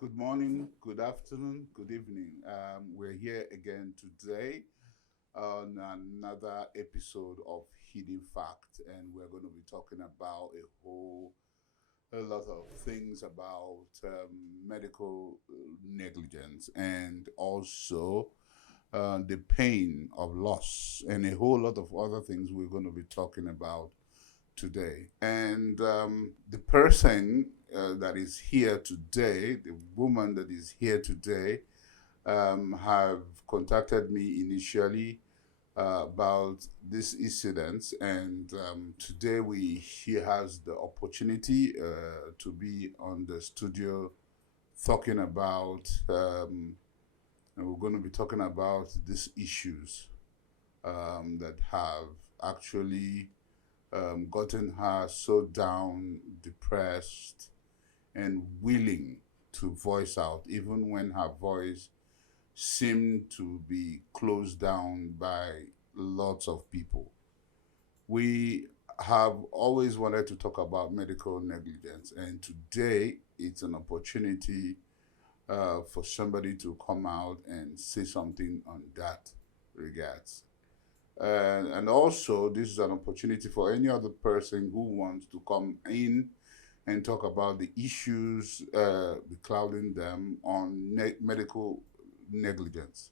Good morning, good afternoon, good evening. We're here again today on another episode of Hidden Fact, and we're going to be talking about a lot of things about medical negligence and also the pain of loss and a whole lot of other things we're going to be talking about today. And the person that is here today, the woman that is here today, have contacted me initially about this incident, and today she has the opportunity to be on the studio talking about, and we're going to be talking about these issues that have actually gotten her so down, depressed, and willing to voice out, even when her voice seemed to be closed down by lots of people. We have always wanted to talk about medical negligence, and today it's an opportunity for somebody to come out and say something on that regards. And also, this is an opportunity for any other person who wants to come in and talk about the issues clouding them on medical negligence.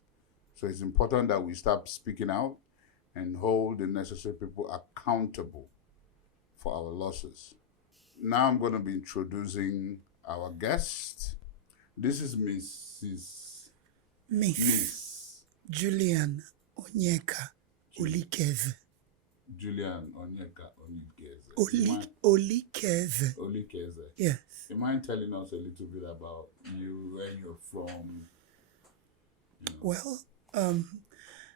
So it's important that we start speaking out and hold the necessary people accountable for our losses. Now I'm going to be introducing our guest. This is Miss Miss Julian Onyeka Olikaeze. Julian Onyeka Olikaeze. Olikaeze. Olikaeze. Yes. You mind telling us a little bit about you, where you're from? Well,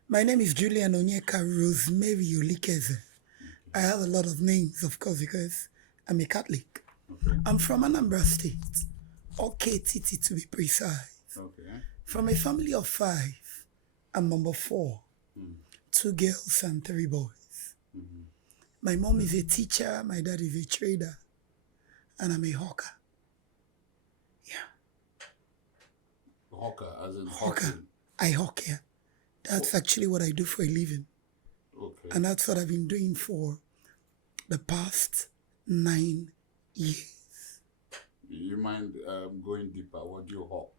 my name is Julian Onyeka Rosemary Olikaeze. I have a lot of names, of course, because I'm a Catholic. Okay. I'm from Anambra State, OKTT to be precise. Okay. From a family of 5, I'm number 4, Mm. 2 girls and 3 boys. Mm-hmm. My mom is a teacher, my dad is a trader, and I'm a hawker. Hawker, as in Hawker. hawking. I hawk here. That's actually what I do for a living. Okay. And that's what I've been doing for the past 9 years. You mind going deeper? What do you hawk?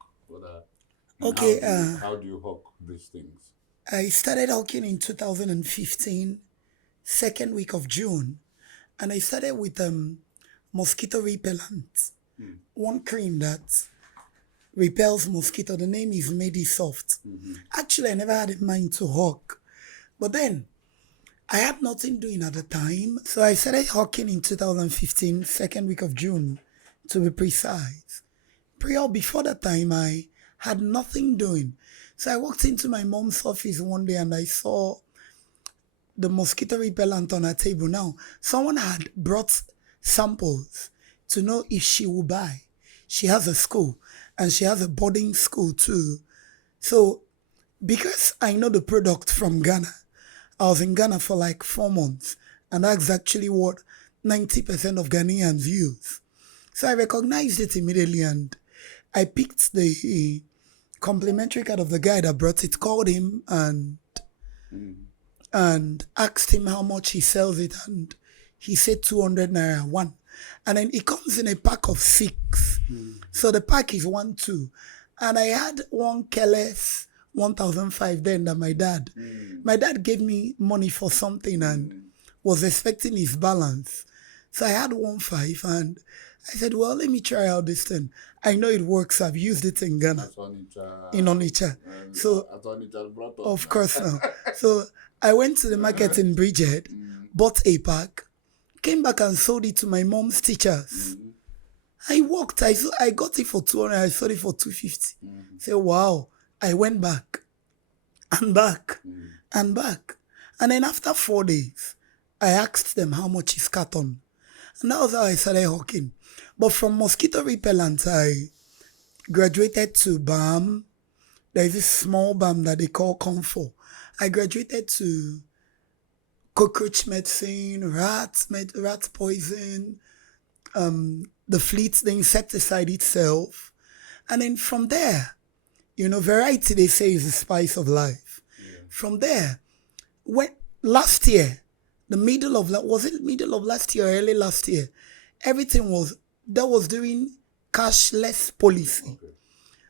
Okay, how do you hawk these things? I started hawking in 2015, second week of June. And I started with mosquito repellent. One cream that repels mosquito. The name is Medisoft. Actually, I never had in mind to hawk. But then, I had nothing doing at the time. So I started hawking in 2015, second week of June, to be precise. Before that time, I had nothing doing. So I walked into my mom's office one day and I saw the mosquito repellent on her table. Now, someone had brought samples to know if she would buy. She has a school and she has a boarding school too. So because I know the product from Ghana, I was in Ghana for like 4 months, and that's actually what 90% of Ghanaians use. So I recognized it immediately and I picked the complimentary card of the guy that brought it, called him and asked him how much he sells it, and he said 200 naira one. And then it comes in a pack of 6. So the pack is 1, 2. And I had one careless 1,005 then that my dad gave me money for something and was expecting his balance. So I had 1,5 and I said, well, let me try out this thing. I know it works. I've used it in Ghana. In Onitsha. So, of course now. So I went to the market in Bridgehead, bought a pack, came back and sold it to my mom's teachers. I walked. I got it for 200. I sold it for 250. Say, wow. I went back and back and back. And then after 4 days, I asked them how much is carton. And that was how I started hawking. But from mosquito repellent, I graduated to balm. There is this small balm that they call Comfort. I graduated to cockroach medicine, rat poison, the fleet, the insecticide itself. And then from there, variety, they say, is the spice of life. Yeah. From there, when last year, was it middle of last year or early last year, everything was doing cashless policy. Okay.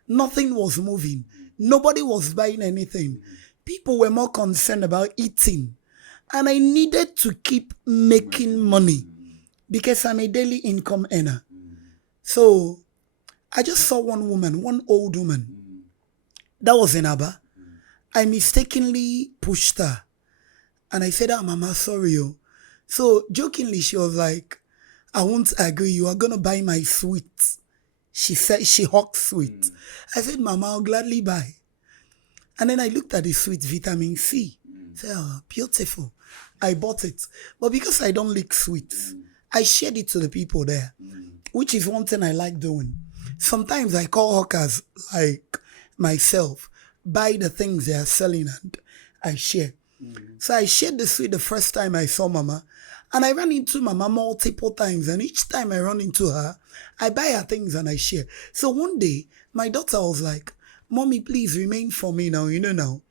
Nothing was moving. Nobody was buying anything. People were more concerned about eating. And I needed to keep making money because I'm a daily income earner. So I just saw one old woman, that was in Aba. I mistakenly pushed her. And I said, Mama, sorry. So jokingly, she was like, I won't agree. You are going to buy my sweets. She said she hawked sweet. I said, Mama, I'll gladly buy. And then I looked at the sweet, vitamin C. I said, oh, beautiful. I bought it. But because I don't like sweets, I shared it to the people there, which is one thing I like doing. Sometimes I call hawkers like myself, buy the things they are selling and I share. So I shared the sweet the first time I saw Mama. And I ran into Mama multiple times. And each time I run into her, I buy her things and I share. So one day, my daughter was like, Mommy, please remain for me now, now.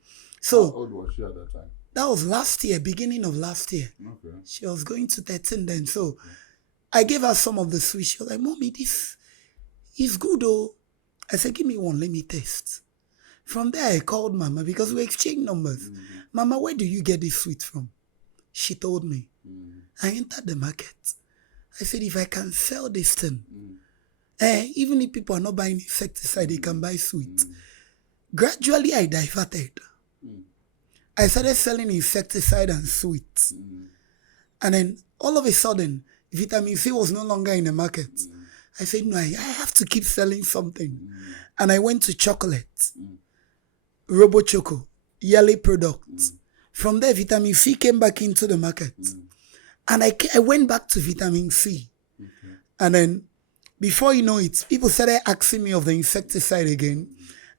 So how old was she at that time? That was last year, beginning of last year. Okay. She was going to 13 then. So I gave her some of the sweets. She was like, Mommy, this is good, oh. I said, give me one, let me taste. From there, I called Mama because we exchanged numbers. Mama, where do you get this sweet from? She told me. I entered the market. I said, if I can sell this thing, even if people are not buying insecticide, they can buy sweet. Gradually, I diverted. I started selling insecticide and sweets. And then all of a sudden, vitamin C was no longer in the market. I said, no, I have to keep selling something. And I went to chocolate, Robo Choco, yearly products. From there, vitamin C came back into the market. And I went back to vitamin C. And then, before you know it, people started asking me of the insecticide again.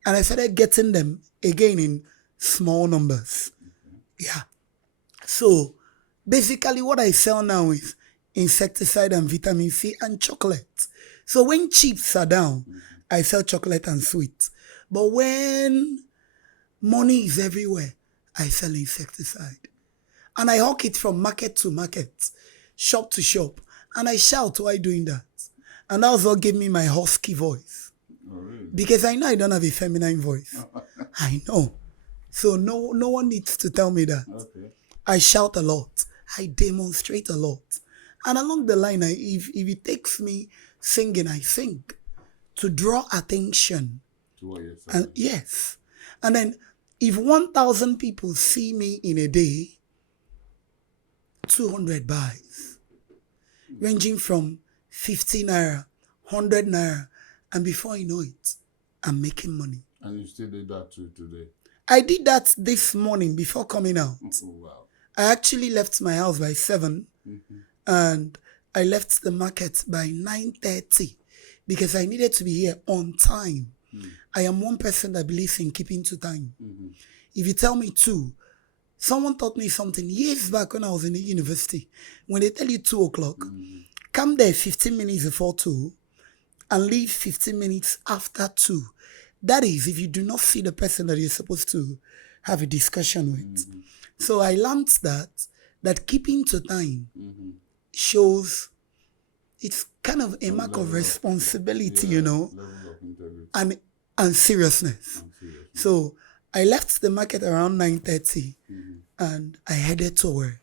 And I started getting them again in small numbers. Yeah. So, basically what I sell now is insecticide and vitamin C and chocolate. So when chips are down, I sell chocolate and sweets. But when money is everywhere, I sell insecticide. And I hawk it from market to market, shop to shop. And I shout while doing that. And that was what gave me my husky voice. Oh, really? Because I know I don't have a feminine voice. I know. So no one needs to tell me that. Okay. I shout a lot. I demonstrate a lot. And along the line, if it takes me singing, I sing to draw attention. To what you're saying. And yes. And then if 1,000 people see me in a day, 200 buys, ranging from 50 naira, 100 naira, and before you know it, I'm making money. And you still did that too today? I did that this morning before coming out. Oh, wow. I actually left my house by 7 and I left the market by 9:30 because I needed to be here on time. I am one person that believes in keeping to time. If you tell me 2, someone taught me something years back when I was in the university. When they tell you 2 o'clock, come there 15 minutes before 2 and leave 15 minutes after 2. That is, if you do not see the person that you're supposed to have a discussion with. So I learned that keeping to time shows it's kind of a mark of responsibility, Level of integrity. and seriousness. So I left the market around 9:30 and I headed to work.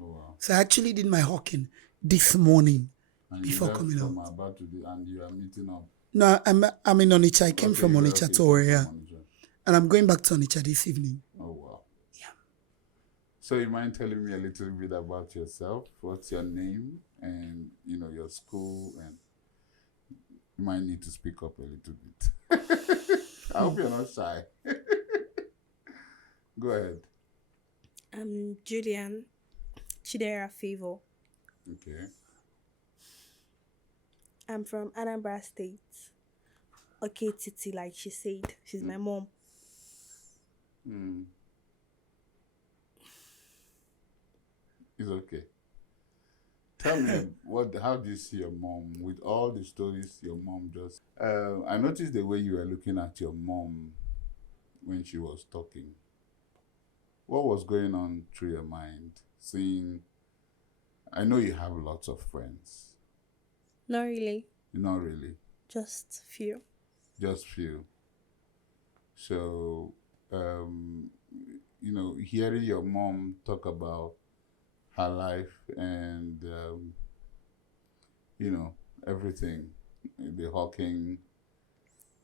Oh, wow. So I actually did my hawking this morning And before you left coming from out. Aba to and you are meeting up. No, I'm in Onitsha. I came from Onitsha to work, yeah. From Onitsha. And I'm going back to Onitsha this evening. Oh, wow. Yeah. So you mind telling me a little bit about yourself? What's your name and, your school? And you might need to speak up a little bit. I hope you're not shy. Go ahead. I'm Julian Chidera Favor. Okay. I'm from Anambra State. Okay, Titi, like she said. She's my mom. It's okay. Tell me, how do you see your mom with all the stories your mom just? I noticed the way you were looking at your mom when she was talking. What was going on through your mind? Seeing, I know you have lots of friends. Not really. Not really, Just few. just few. So, hearing your mom talk about her life and you know, everything, the hawking.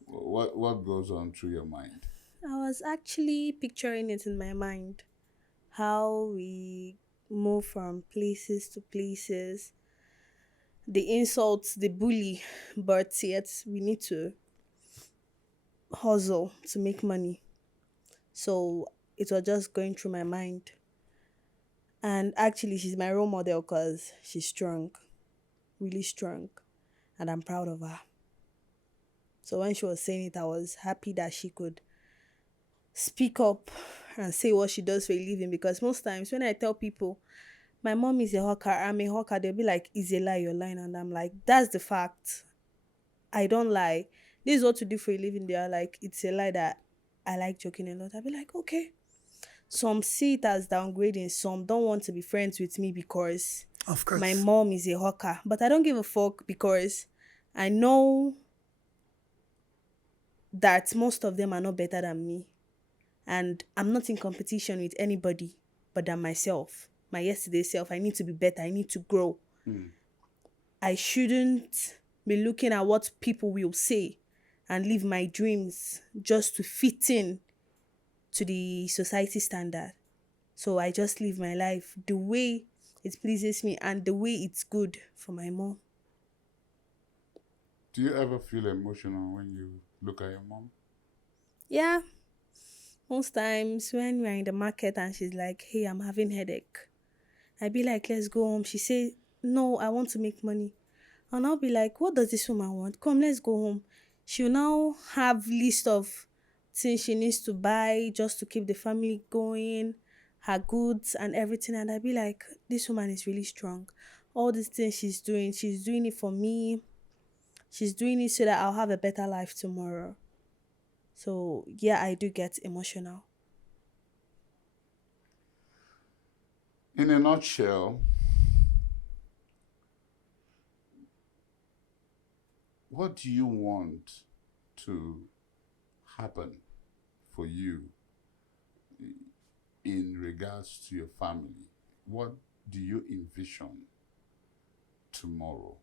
What goes on through your mind? I was actually picturing it in my mind. How we move from places to places, the insults, the bully, but yet we need to hustle to make money. So it was just going through my mind. And actually, she's my role model because she's strong, really strong, and I'm proud of her. So when she was saying it, I was happy that she could speak up and say what she does for a living. Because most times when I tell people my mom is a hawker, I'm a hawker, they'll be like, "Is a lie, you're lying." And I'm like, that's the fact. I don't lie. This is what to do for a living. They are like, it's a lie that I like joking a lot. I'll be like, okay. Some see it as downgrading. Some don't want to be friends with me because Of my course. mom is a hawker. But I don't give a fuck because I know that most of them are not better than me. And I'm not in competition with anybody but than myself. My yesterday self. I need to be better. I need to grow. I shouldn't be looking at what people will say and live my dreams just to fit in to the society standard. So I just live my life the way it pleases me and the way it's good for my mom. Do you ever feel emotional when you look at your mom? Yeah, most times when we're in the market and she's like, "Hey, I'm having headache," I'd be like, "Let's go home." She say, "No, I want to make money." And I'll be like, "What does this woman want? Come, let's go home." She'll now have list of things she needs to buy just to keep the family going, her goods and everything. And I'd be like, this woman is really strong. All these things she's doing it for me. She's doing it so that I'll have a better life tomorrow. So yeah, I do get emotional. In a nutshell, what do you want to happen for you in regards to your family? What do you envision tomorrow?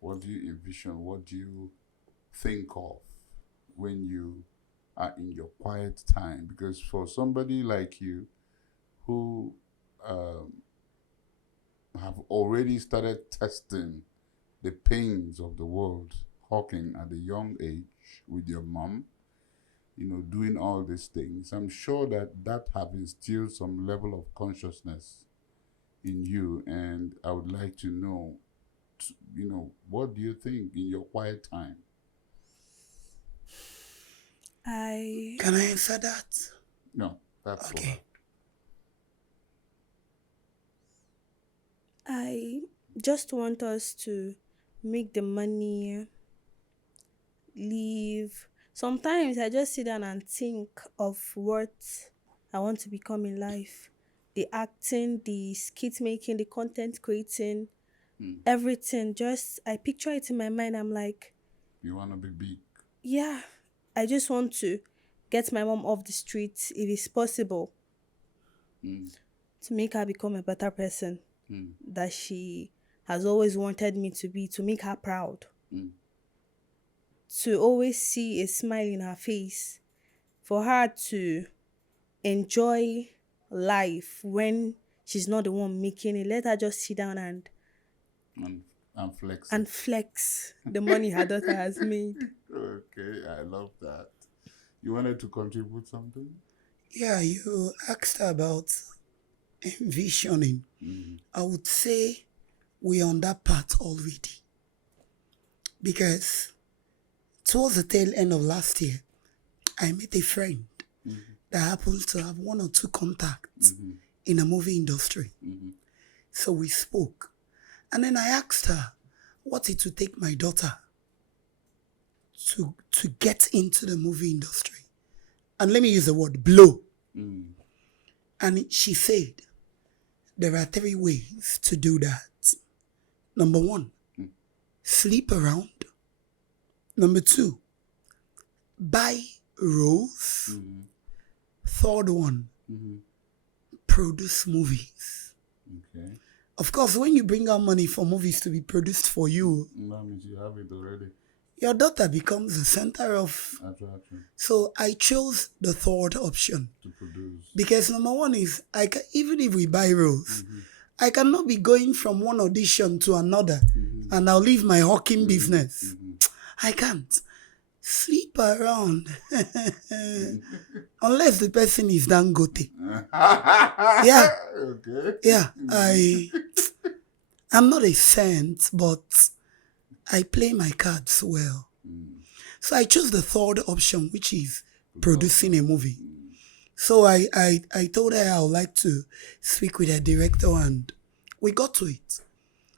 What do you envision? What do you think of when you are in your quiet time? Because for somebody like you who um, have already started testing the pains of the world, hawking at a young age with your mom, doing all these things, I'm sure that have instilled some level of consciousness in you. And I would like to know, what do you think in your quiet time? I Can I answer that? No, that's for her. Okay. I just want us to make the money, leave. Sometimes I just sit down and think of what I want to become in life. The acting, the skit making, the content creating, everything. Just I picture it in my mind. I'm like, You want to be big. yeah, I just want to get my mom off the streets if it's possible to make her become a better person that she has always wanted me to be, to make her proud. To always see a smile in her face, for her to enjoy life when she's not the one making it. Let her just sit down and, and flex and it. flex the money her daughter has made. Okay, I love that. You wanted to contribute something? Yeah, you asked about envisioning. I would say we're on that path already. Because towards the tail end of last year, I met a friend that happens to have one or two contacts in a movie industry. So we spoke. And then I asked her what it would take my daughter to get into the movie industry. And let me use the word blow. And she said, there are 3 ways to do that. Number 1, sleep around. Number 2, buy roles. Third one, produce movies. Okay. Of course, when you bring out money for movies to be produced for you, That means you have it already. your daughter becomes the center of Attraction So I chose the third option to produce. because number 1 is even if we buy roles, I cannot be going from one audition to another and I'll leave my hawking business. I can't sleep around unless the person is Dangote. Yeah, Okay. yeah. I'm not a saint, but I play my cards well. So I chose the third option, which is producing a movie. So I told her I would like to speak with a director, and we got to it.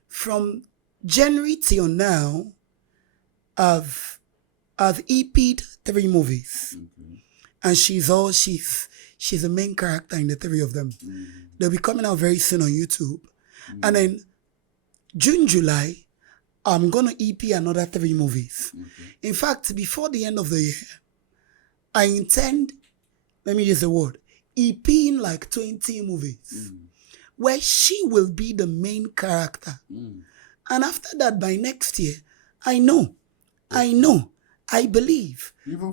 From January till now, I've EP'd 3 movies. And she's the main character in the 3 of them. They'll be coming out very soon on YouTube. And then June, July, I'm going to EP another 3 movies. In fact, before the end of the year, I intend, let me use the word, EPing like 20 movies where she will be the main character. And after that, by next year, I believe Even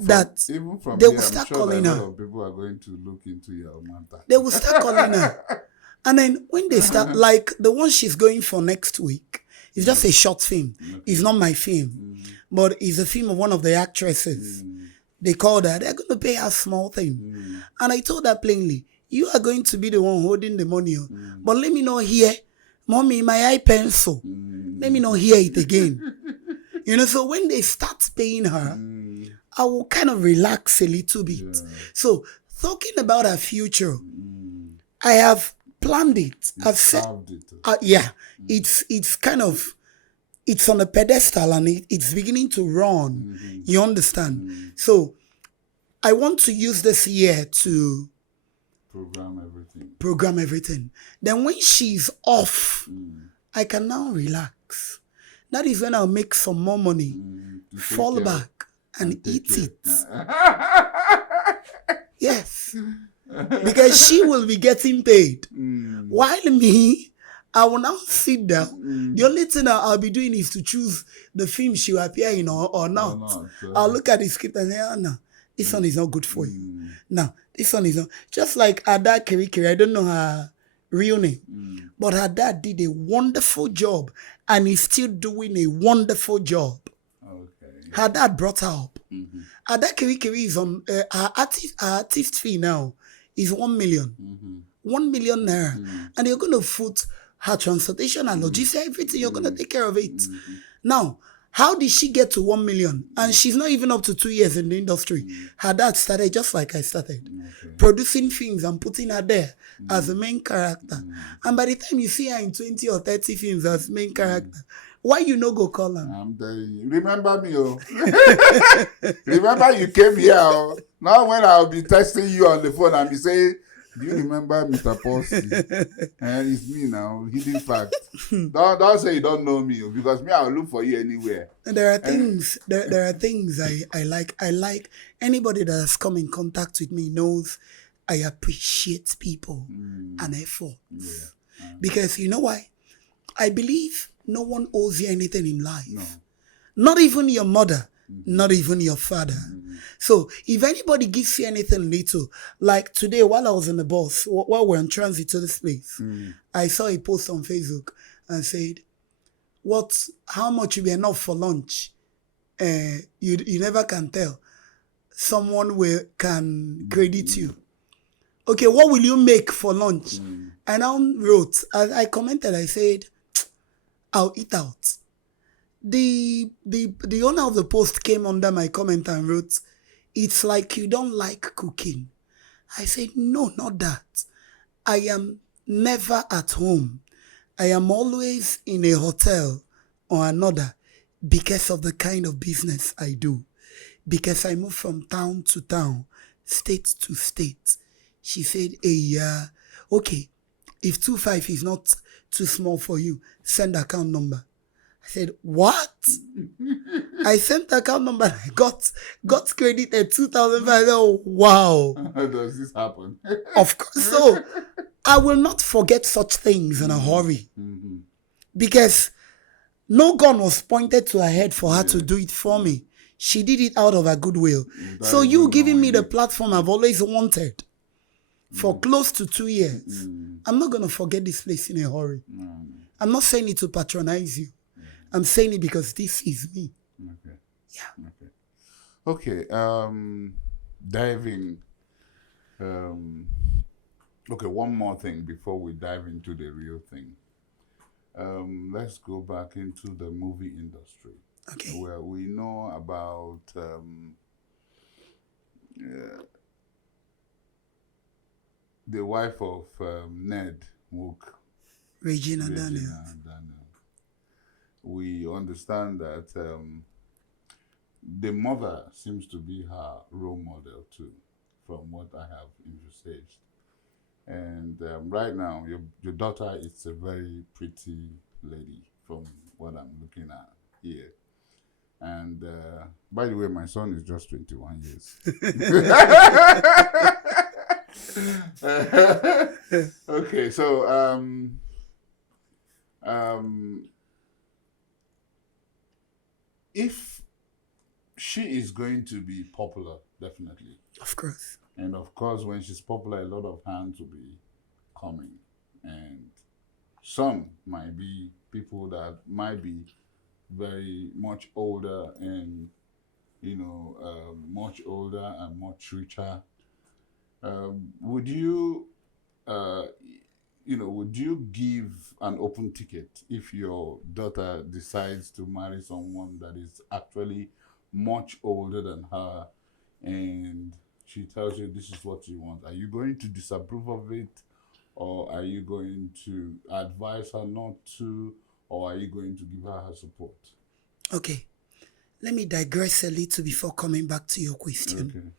from they here, will start I'm sure calling that a her. lot of people are going to look into your matter. They will start calling her. And then when they start, like the one she's going for next week, it's just a short film. It's not my film, but it's a film of one of the actresses. They called her. They're going to pay her a small thing. And I told her plainly, you are going to be the one holding the money. But let me not hear, Mommy, my eye pencil. Let me not hear it again. So when they start paying her, I will kind of relax a little bit. Yeah. So talking about her future, I have planned it. I've said, Carved it. it's kind of, it's on a pedestal and it's beginning to run. You understand? So I want to use this year to Program everything. Then when she's off, I can now relax. That is when I'll make some more money, fall back and eat it. Yes. Because she will be getting paid. While me, I will now sit down. The only thing I'll be doing is to choose the film she will appear in or not. I'll look at the script and say, oh, no, this one is not good for you. No, this one is not. Just like Ada Kirikiri, I don't know her real name. But her dad did a wonderful job and is still doing a wonderful job. Okay. Her dad brought her up. Ada Kirikiri is on, her artist fee now is 1 million. 1 million naira. And you're going to foot her transportation and logistics, everything, you're going to take care of it. Now, how did she get to 1 million? And she's not even up to 2 years in the industry. Her dad started just like I started, producing films and putting her there as the main character. And by the time you see her in 20 or 30 films as main character, why you no go call her? I'm telling you. Remember me, oh. Remember you came here. Oh. Now when I'll be texting you on the phone and be saying, do you remember Mr. Posty? And it's me now, hidden fact. Don't say you don't know me, because me, I'll look for you anywhere. There are things. There are things I like. I like anybody that has come in contact with me knows I appreciate people and effort. Because you know why? I believe no one owes you anything in life. No. Not even your mother. Not even your father. So if anybody gives you anything little, like today while I was in the bus, while we're in transit to this place, I saw a post on Facebook and said, how much will be enough for lunch? You never can tell. Someone can credit you. Okay, what will you make for lunch? And I wrote, I commented, I said, I'll eat out. The owner of the post came under my comment and wrote, it's like you don't like cooking. I said, no, not that. I am never at home. I am always in a hotel or another because of the kind of business I do. Because I move from town to town, state to state. She said, hey, okay, if 25 is not too small for you, send account number. I said, what? I sent the account number. I got credit at 2,500. Oh, wow. How does this happen? Of course. So I will not forget such things in a hurry. Mm-hmm. Because no gun was pointed to her head for her to do it for me. She did it out of her goodwill. So you giving me the platform I've always wanted for close to 2 years. I'm not going to forget this place in a hurry. I'm not saying it to patronize you. I'm saying it because this is me. Okay. Yeah. Okay. Diving. Okay, one more thing before we dive into the real thing. Let's go back into the movie industry. Okay. Where we know about the wife of Ned Wook, Regina Daniel. We understand that the mother seems to be her role model too, from what I have envisaged. And right now, your daughter is a very pretty lady from what I'm looking at here. And by the way, my son is just 21 years. Okay, so if she is going to be popular, definitely. Of course. And of course, when she's popular, a lot of hands will be coming. And some might be people that might be very much older and, much older and much richer. Would you give an open ticket if your daughter decides to marry someone that is actually much older than her and she tells you this is what you want? Are you going to disapprove of it, or are you going to advise her not to, or are you going to give her support? Okay. Let me digress a little before coming back to your question. Okay.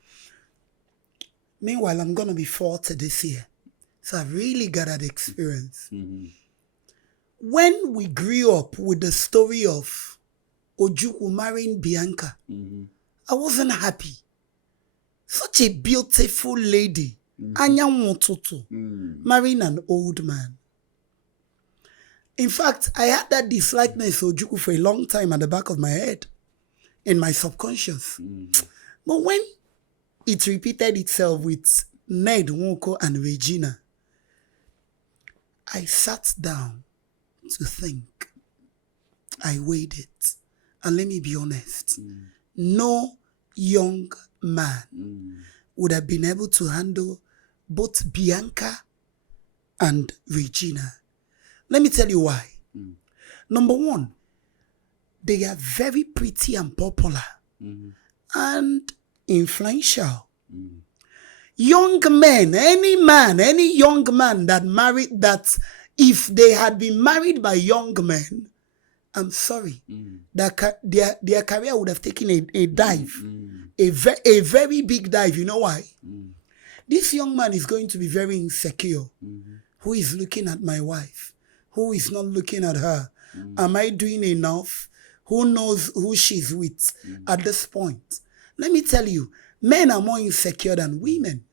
Meanwhile, I'm going to be 40 this year. So I've really got that experience. Mm-hmm. When we grew up with the story of Ojukwu marrying Bianca, I wasn't happy. Such a beautiful lady, Anya Mototo, marrying an old man. In fact, I had that dislikeness for Ojukwu for a long time at the back of my head, in my subconscious. But when it repeated itself with Ned Nwoko and Regina, I sat down to think. I weighed it. And let me be honest, no young man would have been able to handle both Bianca and Regina. Let me tell you why. Number one, they are very pretty and popular and influential. Young men, any young man that married, that if they had been married by young men, I'm sorry, their career would have taken a dive, a very big dive. You know why? This young man is going to be very insecure. Who is looking at my wife? Who is not looking at her? Am I doing enough? Who knows who she's with at this point? Let me tell you, men are more insecure than women.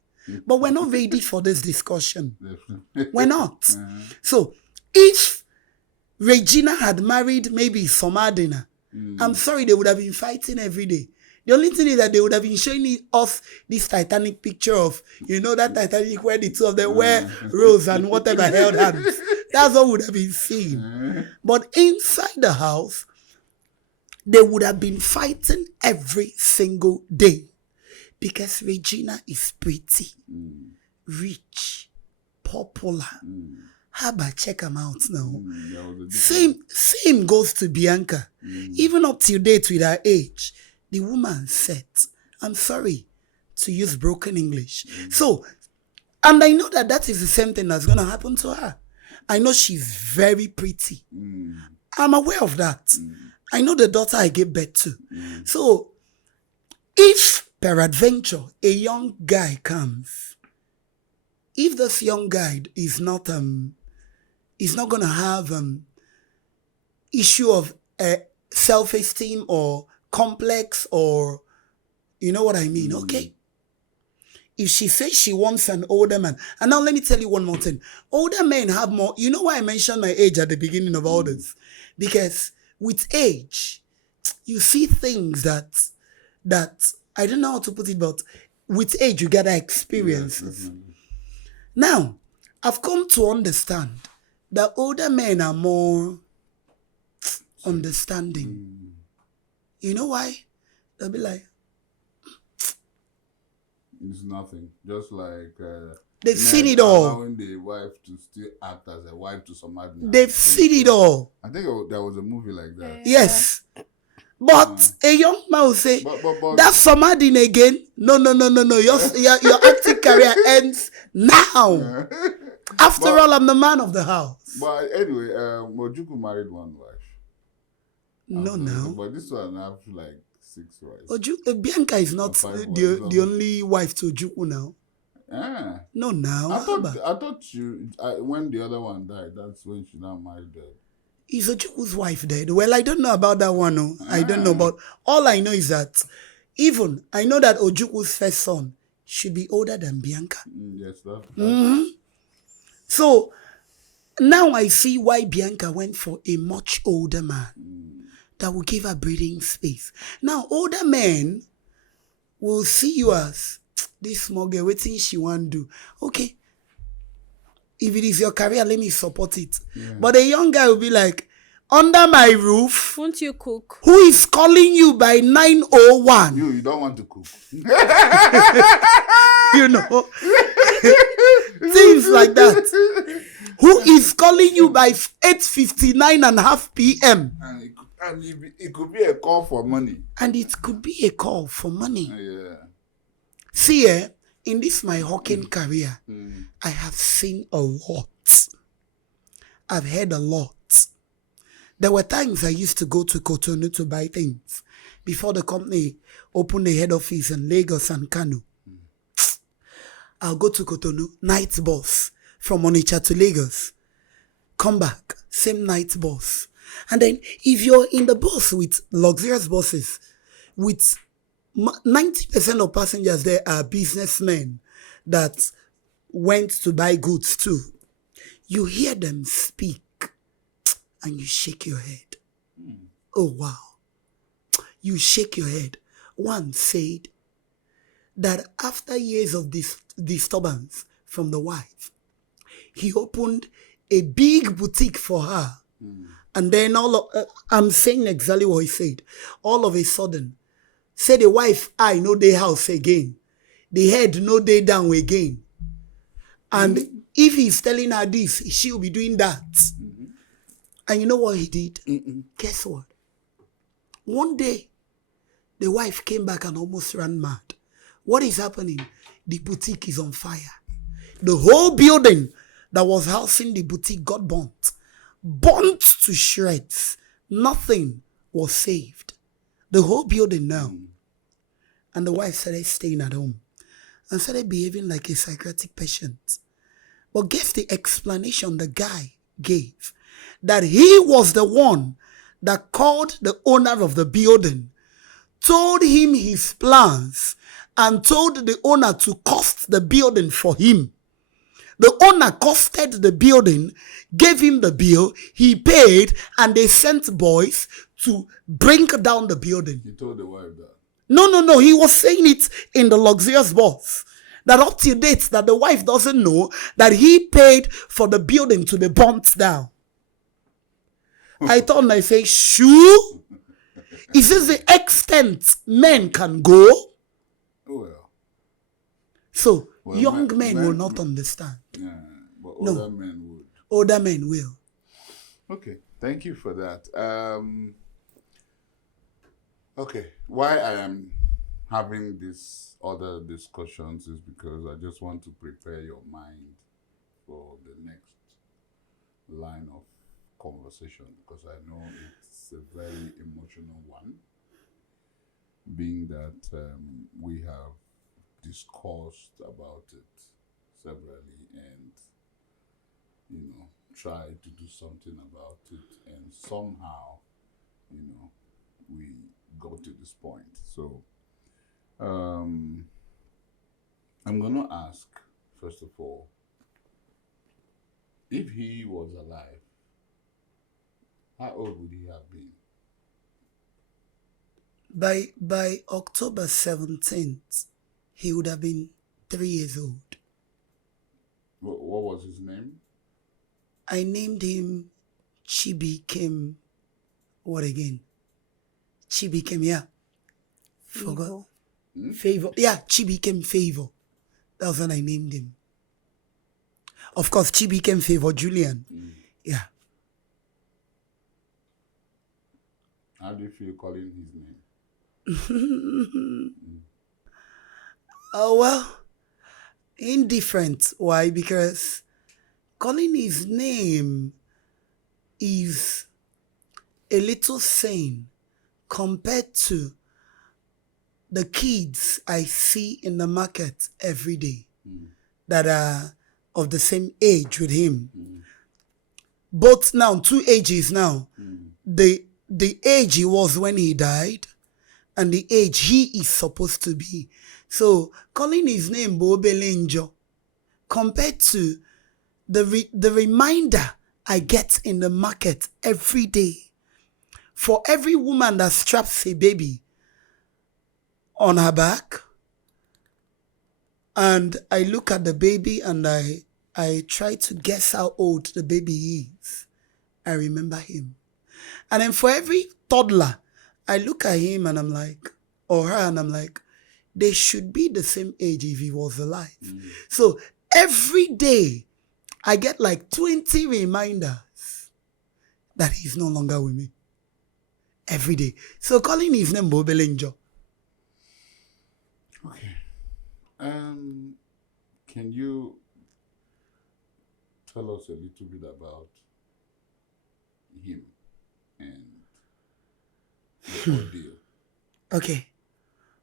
But we're not ready for this discussion. We're not. So, if Regina had married maybe Somadina, I'm sorry, they would have been fighting every day. The only thing is that they would have been showing us this Titanic picture of, that Titanic where the two of them wear rose and whatever held hands. That's what would have been seen. But inside the house, they would have been fighting every single day. Because Regina is pretty, rich, popular. How about check them out now? Same goes to Bianca. Even up to date with her age, the woman said, I'm sorry to use broken English. So And I know that is the same thing that's going to happen to her. I know she's very pretty. I'm aware of that. I know the daughter I gave birth to. So, if peradventure a young guy comes, if this young guy is not going to have issue of self-esteem or complex, or you know what I mean, okay? If she says she wants an older man, and now let me tell you one more thing. Older men have more, you know why I mentioned my age at the beginning of all this? Because with age, you see things that I don't know how to put it, but with age, you gather experiences. Yes, now, I've come to understand that older men are more understanding. You know why? They'll be like, it's nothing. Just like they've seen it all. Allowing the wife to still act as a wife to somebody. They've seen it all. I think there was a movie like that. Yes. But a young man will say, but that's somebody again. No. Your acting career ends now. After all, I'm the man of the house. But anyway, Mojuku married one wife. No. But this one have like 6 wives. Bianca is not the only wife to Ojuku now. No, now. I thought when the other one died, that's when she now married her. Is Ojuku's wife dead? Well, I don't know about that one. No. I don't know. But all I know is that I know that Ojuku's first son should be older than Bianca. Yes, that. So now I see why Bianca went for a much older man that will give her breathing space. Now, older men will see you as this small girl, waiting she want to do. Okay. If it is your career, let me support it. Yeah. But a young guy will be like, under my roof. Won't you cook? Who is calling you by 9:01? You don't want to cook. You know. Things like that. Who is calling you by 8:59 p.m.? And it could be a call for money. And it could be a call for money. Yeah. See, in this my hawking career, I have seen a lot. I've heard a lot. There were times I used to go to Cotonou to buy things before the company opened the head office in Lagos and Kano. I'll go to Cotonou, night bus from Onitsha to Lagos. Come back, same night bus. And then if you're in the bus with luxurious buses, with 90% of passengers there are businessmen that went to buy goods too. You hear them speak and you shake your head. Oh, wow. You shake your head. One said that after years of disturbance from the wife, he opened a big boutique for her. And then I'm saying exactly what he said. All of a sudden, say the wife, I know the house again. The head no day down again. And if he's telling her this, she will be doing that. And you know what he did? Guess what? One day, the wife came back and almost ran mad. What is happening? The boutique is on fire. The whole building that was housing the boutique got burnt. Burnt to shreds. Nothing was saved. The whole building now. And the wife started staying at home and started behaving like a psychiatric patient. But guess the explanation the guy gave? That he was the one that called the owner of the building, told him his plans, and told the owner to cost the building for him. The owner costed the building, gave him the bill, he paid, and they sent boys to bring down the building. He told the wife that. No. He was saying it in the luxurious bus. That up to date, that the wife doesn't know that he paid for the building to be burnt down. I thought my face, shoo? Is this the extent men can go? Well. So, young men will not understand. Yeah, but older men would. Older men will. Okay, thank you for that. Okay, why I am having these other discussions is because I just want to prepare your mind for the next line of conversation, because I know it's a very emotional one, being that we have discussed about it severally and, tried to do something about it, and somehow, we got to this point. So, I'm gonna ask, first of all, if he was alive, how old would he have been? By October 17th, he would have been 3 years old. What was his name? I named him Chibi Kim. What again? Chibi Kim, yeah. Forgot. Favor. Yeah, Chibi Kim Favor. That was when I named him. Of course, Chibi Kim Favor Julian. Yeah. How do you feel calling his name? Oh, well, indifferent. Why? Because calling his name is a little sane compared to the kids I see in the market every day that are of the same age with him. Both now, 2 ages now. The age he was when he died and the age he is supposed to be. So calling his name Bobelenjo compared to the reminder I get in the market every day for every woman that straps a baby on her back, and I look at the baby and I try to guess how old the baby is. I remember him. And then for every toddler, I look at him and I'm like, or her, and I'm like, they should be the same age if he was alive. So every day, I get like 20 reminders that he's no longer with me. Every day. So calling his name Bobelenjo. Okay. Can you tell us a little bit about him and the audio? Okay.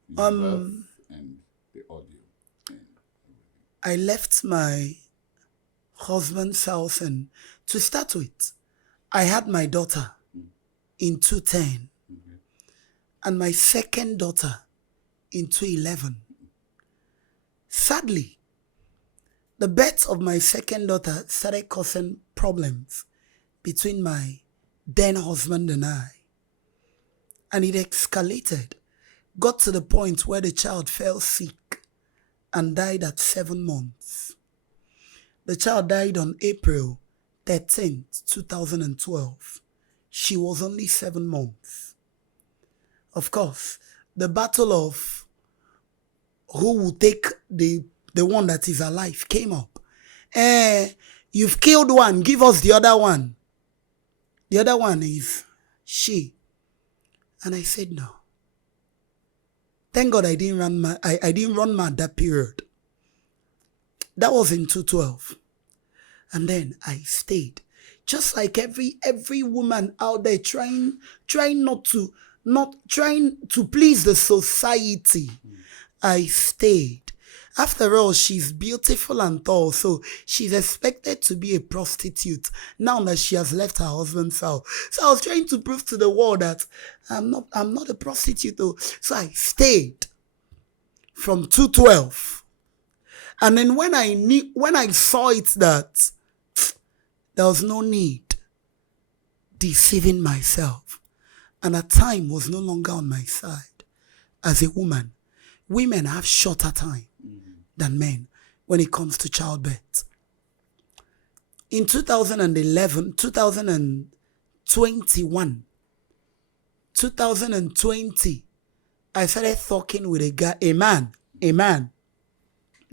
His birth and the audio. And I left my husband's house, and to start with, I had my daughter in 2010 and my second daughter in 2011. Sadly, the birth of my second daughter started causing problems between my then husband and I. And it escalated, got to the point where the child fell sick and died at 7 months. The child died on April 13th, 2012. She was only 7 months. Of course, the battle of who will take the one that is alive came up. You've killed one, give us the other one. The other one is she. And I said no. Thank God I didn't run mad that period. That was in 2012. And then I stayed. Just like every woman out there trying to please the society. I stayed. After all, she's beautiful and tall, so she's expected to be a prostitute now that she has left her husband's house. So I was trying to prove to the world that I'm not a prostitute though. So I stayed from 2012. And then when I saw it that there was no need deceiving myself, and a time was no longer on my side as a woman. Women have shorter time than men when it comes to childbirth. In 2011, 2021, 2020, I started talking with a man.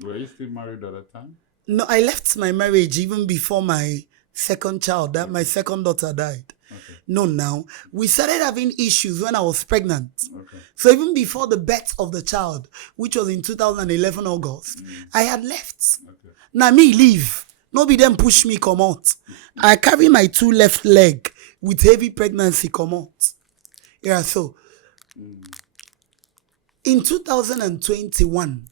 Were you still married at that time? No, I left my marriage even before my second child, that my second daughter died. Okay. No, now we started having issues when I was pregnant. Okay. So even before the birth of the child, which was in 2011 August, I had left. Okay. Now me leave. Nobody them push me come out. I carry my 2 left leg with heavy pregnancy come out. Yeah, so in 2021,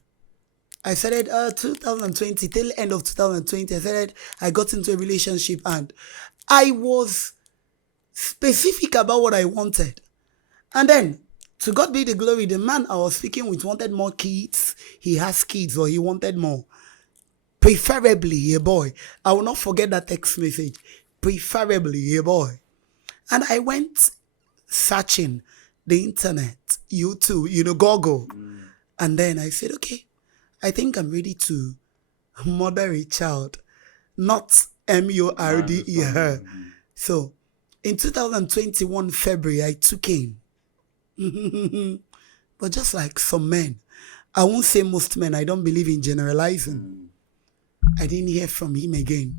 I started 2020 till end of 2020. I got into a relationship and I was specific about what I wanted. And then, to God be the glory, the man I was speaking with wanted more kids. He has kids or he wanted more. Preferably a boy. I will not forget that text message. Preferably a boy. And I went searching the internet, YouTube, Google. And then I said, okay, I think I'm ready to mother a child. Not M-U-R-D-E, her. So, in 2021 February, I took him. But just like some men, I won't say most men, I don't believe in generalizing. I didn't hear from him again.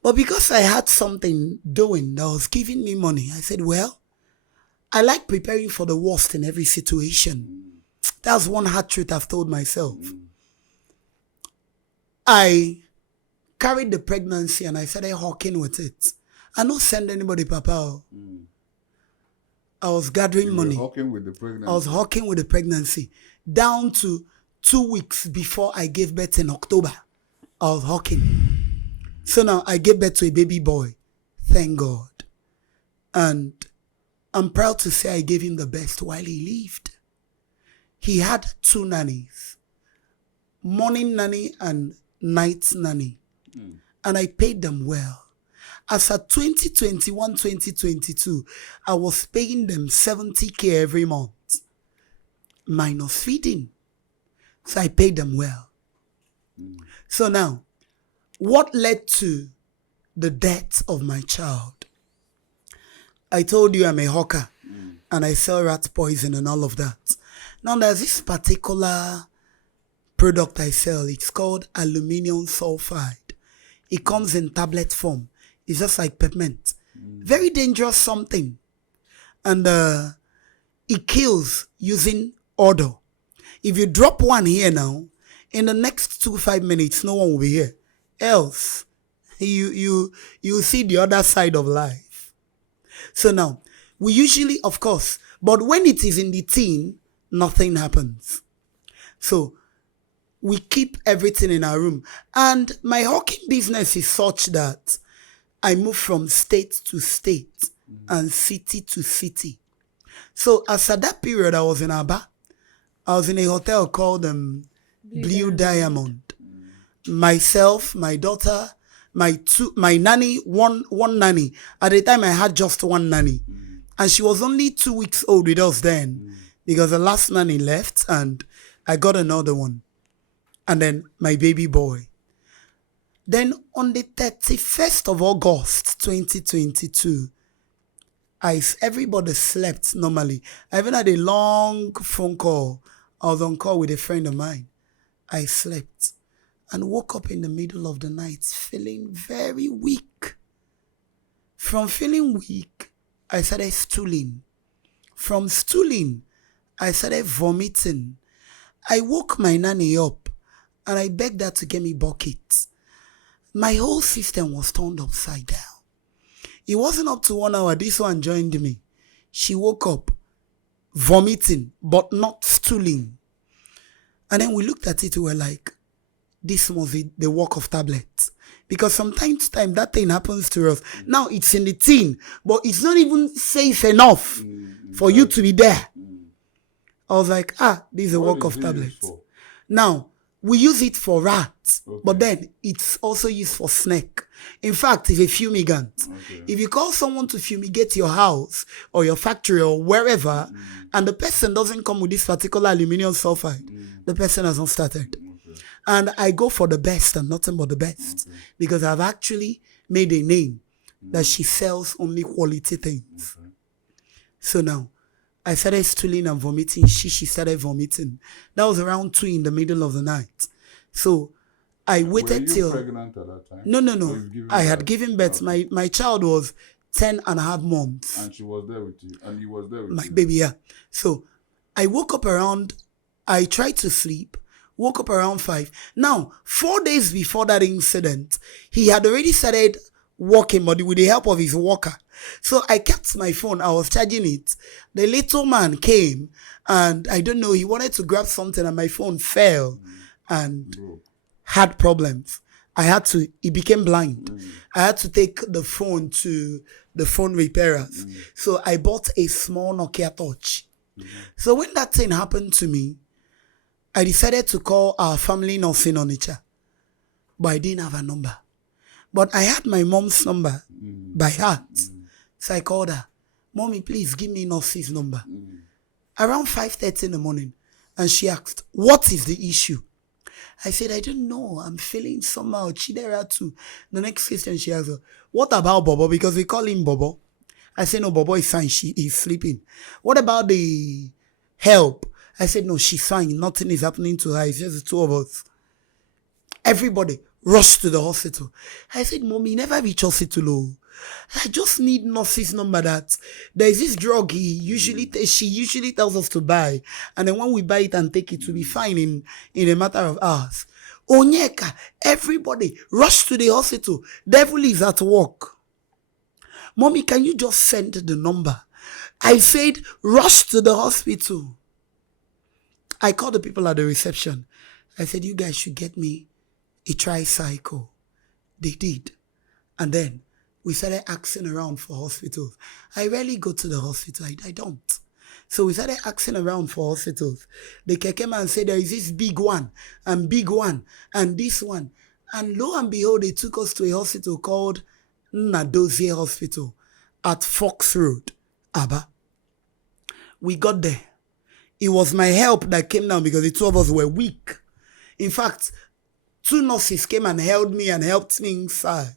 But because I had something doing that was giving me money, I said, well, I like preparing for the worst in every situation. That's one hard truth I've told myself. I carried the pregnancy and I started hawking with it. I don't send anybody, Papa. I was gathering money. Hawking with the pregnancy. I was hawking with the pregnancy. Down to 2 weeks before I gave birth in October, I was hawking. So now I gave birth to a baby boy. Thank God. And I'm proud to say I gave him the best while he lived. He had 2 nannies. Morning nanny and night nanny. And I paid them well. As at 2021-2022, I was paying them 70K every month, minus feeding. So I paid them well. So now, what led to the death of my child? I told you I'm a hawker and I sell rat poison and all of that. Now there's this particular product I sell. It's called aluminium sulfide. It comes in tablet form. It's just like peppermint. Very dangerous something. And it kills using odor. If you drop one here now, in the next 5 minutes, no one will be here. Else, you see the other side of life. So now, we usually, of course, but when it is in the tin, nothing happens. So, we keep everything in our room. And my hawking business is such that I move from state to state and city to city. So as at that period, I was in Aba. I was in a hotel called Blue Diamond. Myself, my daughter, my nanny, one nanny. At the time, I had just one nanny. And she was only 2 weeks old with us then. Because the last nanny left and I got another one. And then my baby boy. Then on the 31st of August, 2022, everybody slept normally. I even had a long phone call. I was on call with a friend of mine. I slept and woke up in the middle of the night feeling very weak. From feeling weak, I started stooling. From stooling, I started vomiting. I woke my nanny up and I begged her to get me buckets. My whole system was turned upside down. It wasn't up to 1 hour. This one joined me. She woke up vomiting, but not stooling. And then we looked at it, we were like, this must be the work of tablets. Because from time to time, that thing happens to us. Now it's in the tin, but it's not even safe enough for you to be there. I was like, this is a work of tablets. Now, we use it for rats, but then it's also used for snake. In fact, it's a fumigant. If you call someone to fumigate your house or your factory or wherever, and the person doesn't come with this particular aluminium sulfide, the person has not started. And I go for the best and nothing but the best because I've actually made a name that she sells only quality things. So now, I started stooling and vomiting. She started vomiting. That was around 2 in the middle of the night. So I Were waited you till... pregnant at that time? No. Or you've given I had birth? given birth. Okay. My child was 10 and a half months. And she was there with you. And he was there with My you. baby, yeah. So I woke up around, I tried to sleep, woke up around 5. Now, 4 days before that incident, he had already started walking, but with the help of his walker. So I kept my phone, I was charging it. The little man came and I don't know, he wanted to grab something and my phone fell and had problems. He became blind. I had to take the phone to the phone repairers. So I bought a small Nokia Touch. So when that thing happened to me, I decided to call our family nurse in Onitsha. But I didn't have a number. But I had my mom's number by heart. So I called her. Mommy, please give me nurse's number. Around 5:30 in the morning. And she asked, what is the issue? I said, I don't know. I'm feeling somehow. Chidera too. The next question she asked, what about Bobo? Because we call him Bobo. I said, no, Bobo is fine. He's sleeping. What about the help? I said, no, she's fine. Nothing is happening to her. It's just the two of us. Everybody rushed to the hospital. I said, Mommy, never reach hospital. I just need nurse's number that there's this drug she usually tells us to buy. And then when we buy it and take it, to be fine in a matter of hours. Onyeka, everybody rush to the hospital. Devil is at work. Mommy, can you just send the number? I said, rush to the hospital. I called the people at the reception. I said, you guys should get me a tricycle. They did. And then we started asking around for hospitals. I rarely go to the hospital. I don't. So we started asking around for hospitals. They came and said, there is this big one, and this one. And lo and behold, they took us to a hospital called Nadozie Hospital at Fox Road, Aba. We got there. It was my help that came down because the two of us were weak. In fact, 2 nurses came and held me and helped me inside.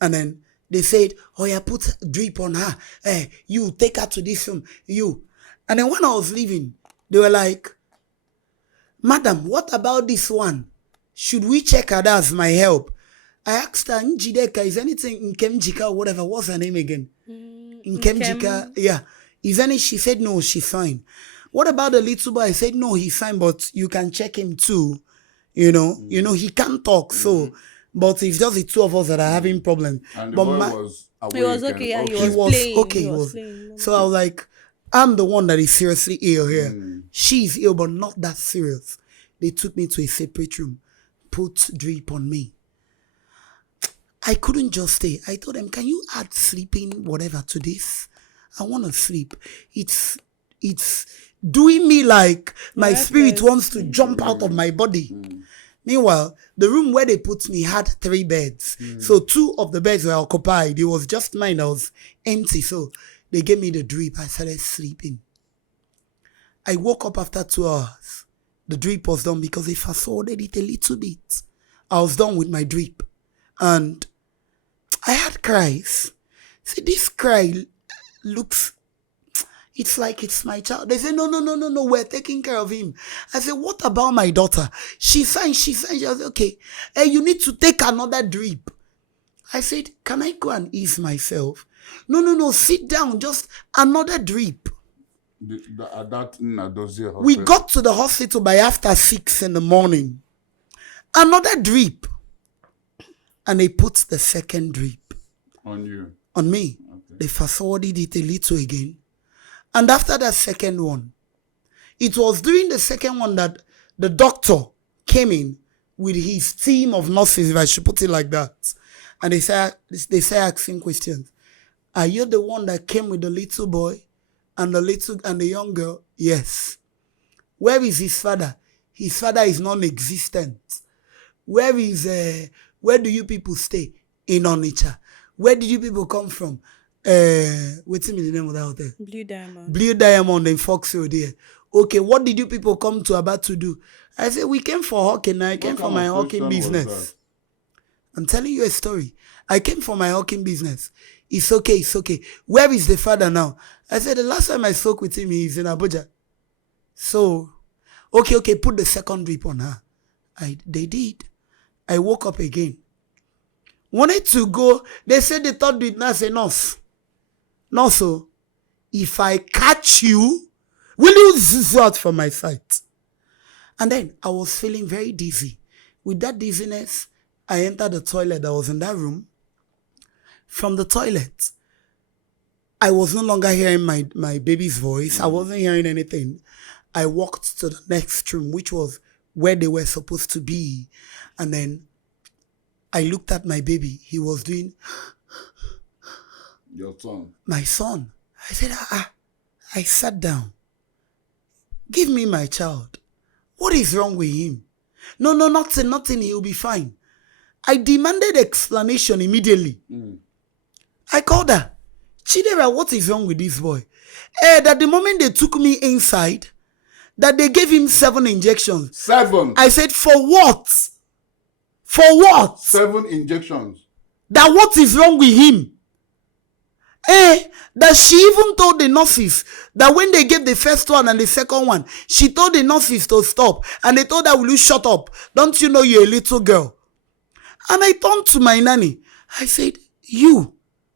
And then they said, oh yeah, put drip on her. You take her to this room. You. And then when I was leaving, they were like, Madam, what about this one? Should we check her as my help? I asked her, Njideka, is anything Nkemjika or whatever? What's her name again? Nkemjika. Yeah. Is any? She said, no, she's fine. What about the little boy? I said, no, he's fine, but you can check him too. You know, he can't talk, so, but it's just the two of us that are having problems. And the but boy was awake. He was okay, yeah, he was playing. okay. He was playing. So I was like, I'm the one that is seriously ill here. She's ill, but not that serious. They took me to a separate room, put drip on me. I couldn't just stay. I told them, can you add sleeping whatever to this? I want to sleep. It's doing me like my spirit wants to jump out of my body. Meanwhile, the room where they put me had 3 beds. So 2 of the beds were occupied. It was just mine that was empty. So they gave me the drip. I started sleeping. I woke up after 2 hours. The drip was done because they fast-forwarded it a little bit. I was done with my drip. And I had cries. See, this cry looks... It's like it's my child. They say, no, we're taking care of him. I said, what about my daughter? She's fine. She was okay. Hey, you need to take another drip. I said, can I go and ease myself? No, sit down. Just another drip. We got to the hospital by after 6 in the morning. Another drip. And they put the second drip. On you? On me. Okay. They fast-forwarded it a little again. And after that second one, it was during the second one that the doctor came in with his team of nurses, if I should put it like that. And they say asking questions. Are you the one that came with the little boy and the young girl? Yes. Where is his father? His father is non-existent. Where do you people stay? In Onitsha. Where did you people come from? What's the name of that hotel? Blue Diamond. Blue Diamond in Fox Road there. Okay, what did you people come to Aba to do? I said, we came for hawking. I came for my hawking business. I'm telling you a story. I came for my hawking business. It's okay. Where is the father now? I said, the last time I spoke with him, he's in Abuja. So, okay, put the second drip on her. They did. I woke up again. Wanted to go. They said they thought the nurse enough. No, so if I catch you, will you zoom out from my sight? And then I was feeling very dizzy. With that dizziness, I entered the toilet that was in that room. From the toilet, I was no longer hearing my baby's voice. I wasn't hearing anything. I walked to the next room, which was where they were supposed to be. And then I looked at my baby. He was doing... Your son. My son. I said, I sat down. Give me my child. What is wrong with him? No, nothing. He'll be fine. I demanded explanation immediately. I called her. Chidera, what is wrong with this boy? That the moment they took me inside, that they gave him 7 injections. 7? I said, for what? For what? 7 injections. That what is wrong with him? That she even told the nurses that when they gave the first one and the second one, she told the nurses to stop. And they told her, will you shut up? Don't you know you're a little girl? And I turned to my nanny. I said,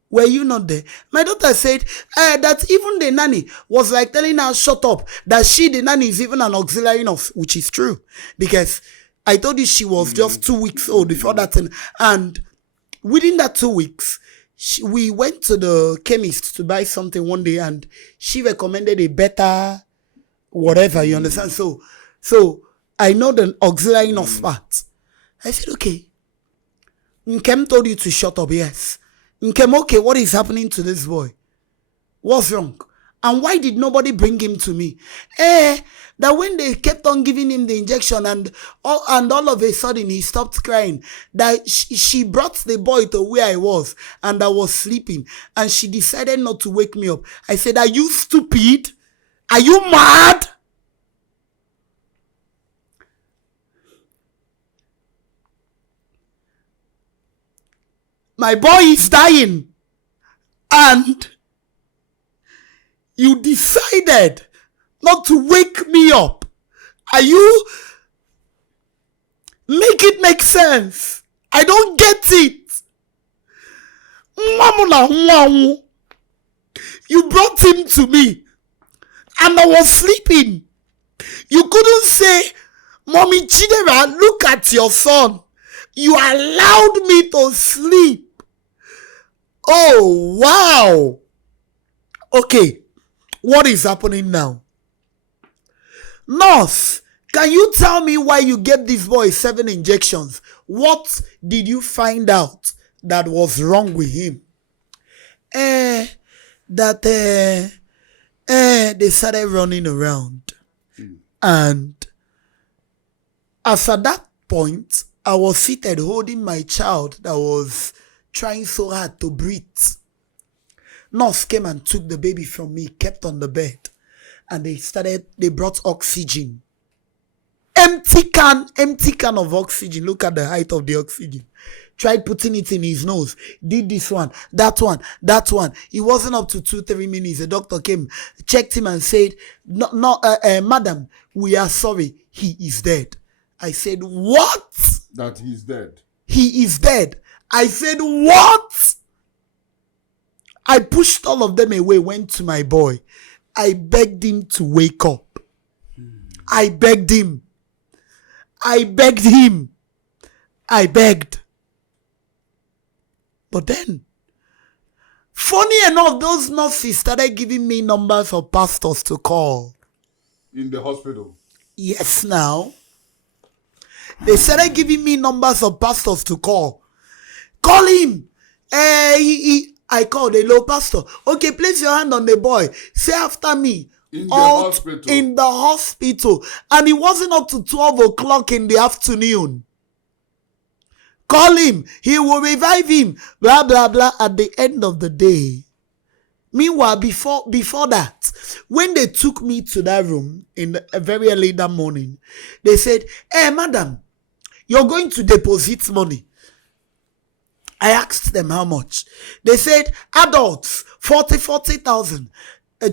were you not there? My daughter said that even the nanny was like telling her, shut up. That the nanny is even an auxiliary nurse, which is true. Because I told you she was just 2 weeks old before that. And within that 2 weeks, we went to the chemist to buy something one day and she recommended a better whatever, you understand? So I know the auxiliary nurse part. I said, okay. Nkem told you to shut up, yes. Nkem, okay, what is happening to this boy? What's wrong? And why did nobody bring him to me? That when they kept on giving him the injection and all of a sudden he stopped crying, that she brought the boy to where I was and I was sleeping and she decided not to wake me up. I said, are you stupid? Are you mad? My boy is dying and you decided not to wake me up. Are you... Make it make sense. I don't get it. You brought him to me and I was sleeping. You couldn't say, Mommy Chidera, look at your son. You allowed me to sleep. Oh, wow. Okay. What is happening now? Nurse, can you tell me why you gave this boy 7 injections? What did you find out that was wrong with him? They started running around. And as at that point, I was seated holding my child that was trying so hard to breathe. Nurse came and took the baby from me, kept on the bed. And they brought oxygen. Empty can of oxygen. Look at the height of the oxygen. Tried putting it in his nose. Did this one, that one. It wasn't up to 2-3 minutes. The doctor came, checked him and said, madam, we are sorry. He is dead. I said, what? That he's dead. He is dead. I said, what? I pushed all of them away, went to my boy. I begged him to wake up. I begged him. I begged. But then, funny enough, those nurses started giving me numbers of pastors to call. In the hospital? Yes, now. They started giving me numbers of pastors to call. Call him. I called, hello, pastor. Okay, place your hand on the boy. Say after me. In the hospital. In the hospital. And it wasn't up to 12 o'clock in the afternoon. Call him. He will revive him. Blah, blah, blah. At the end of the day. Meanwhile, before that, when they took me to that room very early that morning, they said, hey, madam, you're going to deposit money. I asked them how much. They said, adults, 40,000.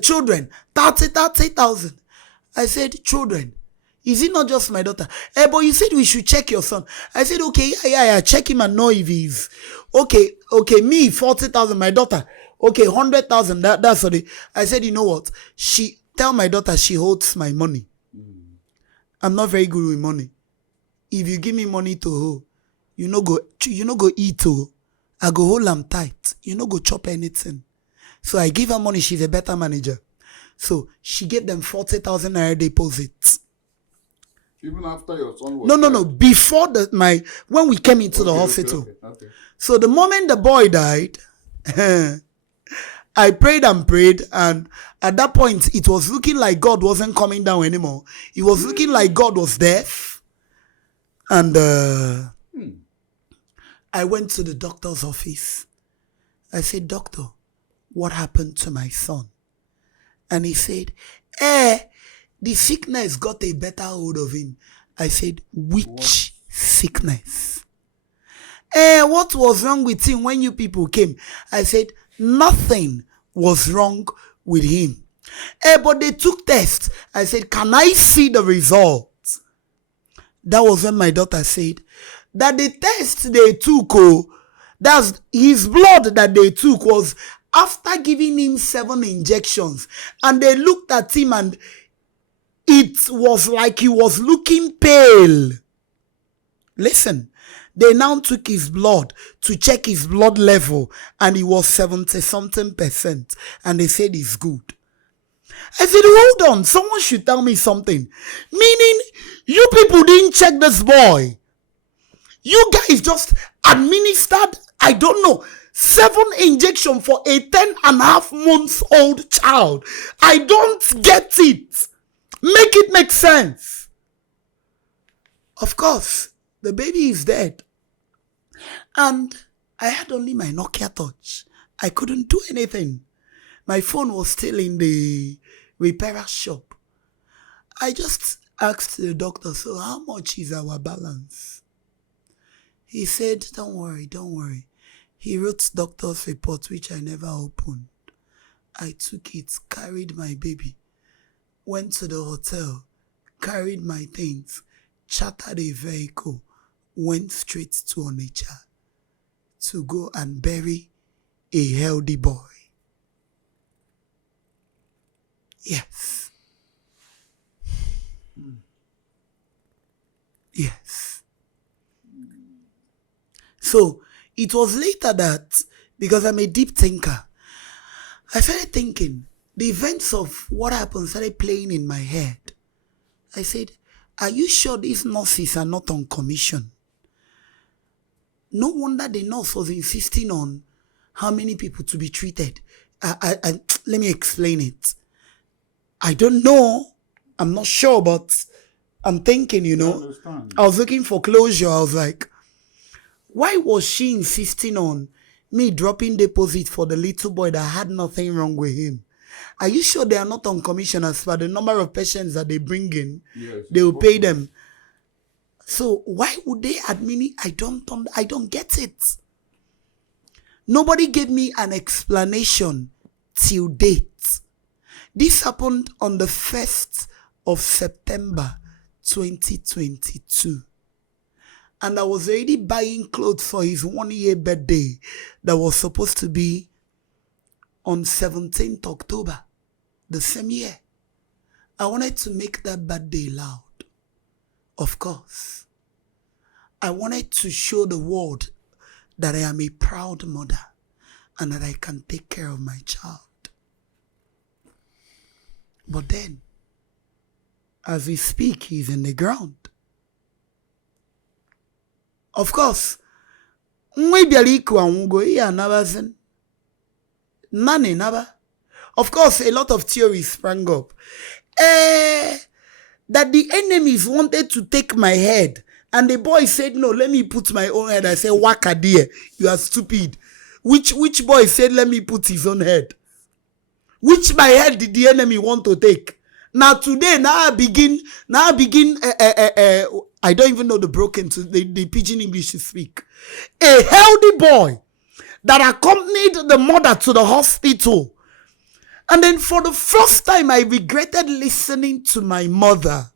Children, 30,000. I said, children, Is it not just my daughter? But you said we should check your son. I said, okay, yeah, check him and know if he's okay, me, 40,000, my daughter, okay, 100,000, that's what I said, you know what? Tell my daughter she holds my money. I'm not very good with money. If you give me money to hold, you no go eat, I go hold them tight. You no go chop anything. So I give her money, she's a better manager. So she gave them 40,000 naira deposit. Even after your son was No. Before when we came into the hospital. Okay. So the moment the boy died, I prayed, and at that point, it was looking like God wasn't coming down anymore. It was looking like God was deaf. And I went to the doctor's office. I said, doctor, what happened to my son? And he said, the sickness got a better hold of him. I said, which sickness? What was wrong with him when you people came? I said, nothing was wrong with him. But they took tests. I said, can I see the results? That was when my daughter said that the test they took, that's his blood that they took was after giving him 7 injections. And they looked at him and it was like he was looking pale. Listen, they now took his blood to check his blood level and he was 70-something%. And they said he's good. I said, hold on, someone should tell me something. Meaning, you people didn't check this boy. You guys just administered, I don't know, 7 injections for a 10.5-month-old child. I don't get it. Make it make sense. Of course, the baby is dead. And I had only my Nokia touch. I couldn't do anything. My phone was still in the repair shop. I just asked the doctor, so how much is our balance? He said, don't worry. He wrote doctor's report, which I never opened. I took it, carried my baby, went to the hotel, carried my things, chartered a vehicle, went straight to Onitsha to go and bury a healthy boy. Yes. Yes. So it was later that, because I'm a deep thinker, I started thinking, the events of what happened started playing in my head. I said, are you sure these nurses are not on commission? No wonder the nurse was insisting on how many people to be treated. Let me explain it. I don't know. I'm not sure, but I'm thinking, I was looking for closure. I was like, why was she insisting on me dropping deposit for the little boy that had nothing wrong with him? Are you sure they are not on commission as per the number of patients that they bring in? Yes, they will pay them. So why would they I don't get it. Nobody gave me an explanation till date. This happened on the 1st of September 2022. And I was already buying clothes for his 1-year birthday that was supposed to be on 17th October, the same year. I wanted to make that birthday loud. Of course. I wanted to show the world that I am a proud mother and that I can take care of my child. But then, as we speak, he's in the ground. Of course, of course, a lot of theories sprang up. That the enemies wanted to take my head. And the boy said, no, let me put my own head. I said, waka dear, you are stupid. Which boy said, let me put his own head? Which my head did the enemy want to take? Now today, I begin, I don't even know the pidgin English to speak. A healthy boy that accompanied the mother to the hospital. And then for the first time, I regretted listening to my mother.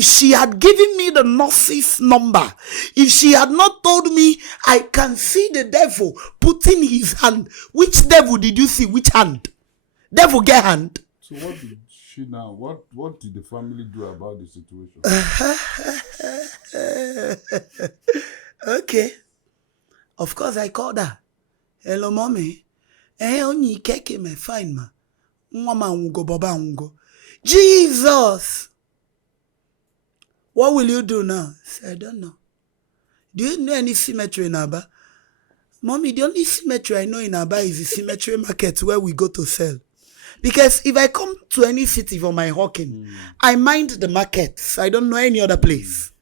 if she had given me the nurse's number, if she had not told me I can see the devil putting his hand. Which devil did you see? Which hand? Devil get hand. So what did she now? What did the family do about the situation? Okay. Of course, I called her. Hello, mommy. Only keke me fine ma. Mama ungo, baba ungo. Jesus. What will you do now? I said, I don't know. Do you know any cemetery in Aba? Mommy, the only cemetery I know in Aba is the cemetery market where we go to sell. Because if I come to any city for my hawking, I mind the markets. I don't know any other place.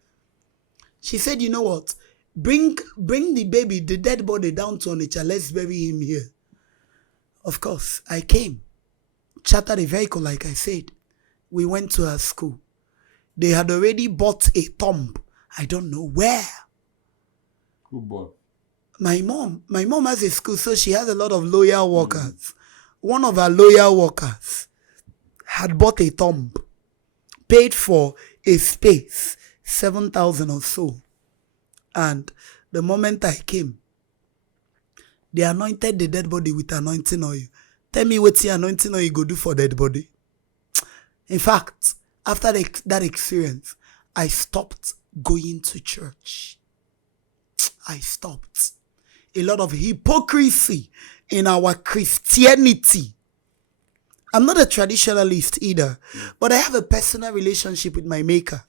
She said, you know what? Bring the baby, the dead body down to Onitsha. Let's bury him here. Of course, I came. Chartered a vehicle, like I said. We went to her school. They had already bought a tomb. I don't know where. Who bought? My mom has a school, so she has a lot of loyal workers. One of her loyal workers had bought a tomb, paid for a space, 7,000 or so. And the moment I came, they anointed the dead body with anointing oil. Tell me what the anointing oil go do for dead body. In fact, after that experience, I stopped going to church. I stopped. A lot of hypocrisy in our Christianity. I'm not a traditionalist either, but I have a personal relationship with my maker.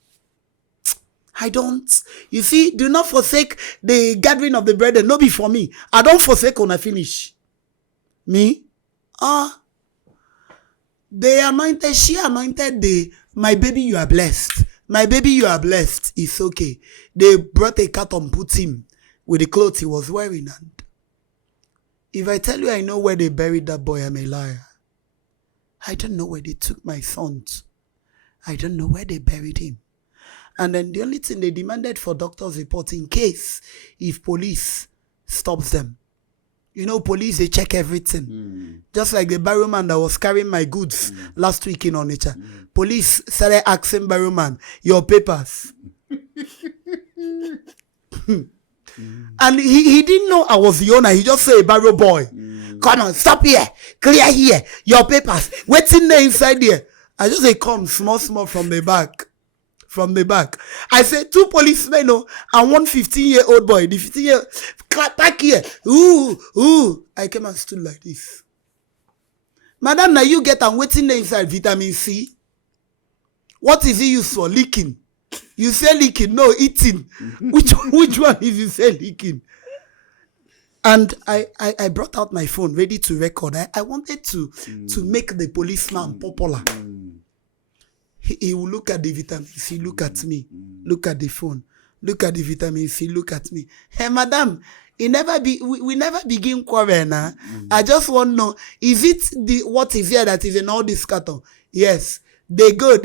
I don't. You see, do not forsake the gathering of the brethren. No be for me. I don't forsake when I finish. Me? They anointed, she anointed my baby, you are blessed. My baby, you are blessed. It's okay. They brought a cat and put him with the clothes he was wearing. And if I tell you I know where they buried that boy, I'm a liar. I don't know where they took my son to. I don't know where they buried him. And then the only thing they demanded for doctor's report in case if police stops them. You know, police, they check everything. Just like the barrowman that was carrying my goods last week in Onitsha. Police started asking barrowman, your papers. And he didn't know I was the owner. He just said, barrow boy, come on, stop here, clear here, your papers. What's in there inside there? I just say, come, small from the back. From the back. I said, 2 policemen and one 15-year-old boy. The 15-year back here. Ooh. I came and stood like this. Madam, now you get and waiting there inside vitamin C. What is it used for? Leaking. You say leaking, no, eating. Which one is you say leaking? And I brought out my phone ready to record. I wanted to make the policeman popular. He will look at the vitamin C, look at me, look at the phone, look at the vitamin C, look at me. Hey, madam, we never begin quarrel now. I just want to know, is it what is here that is in all this carton? Yes, they go.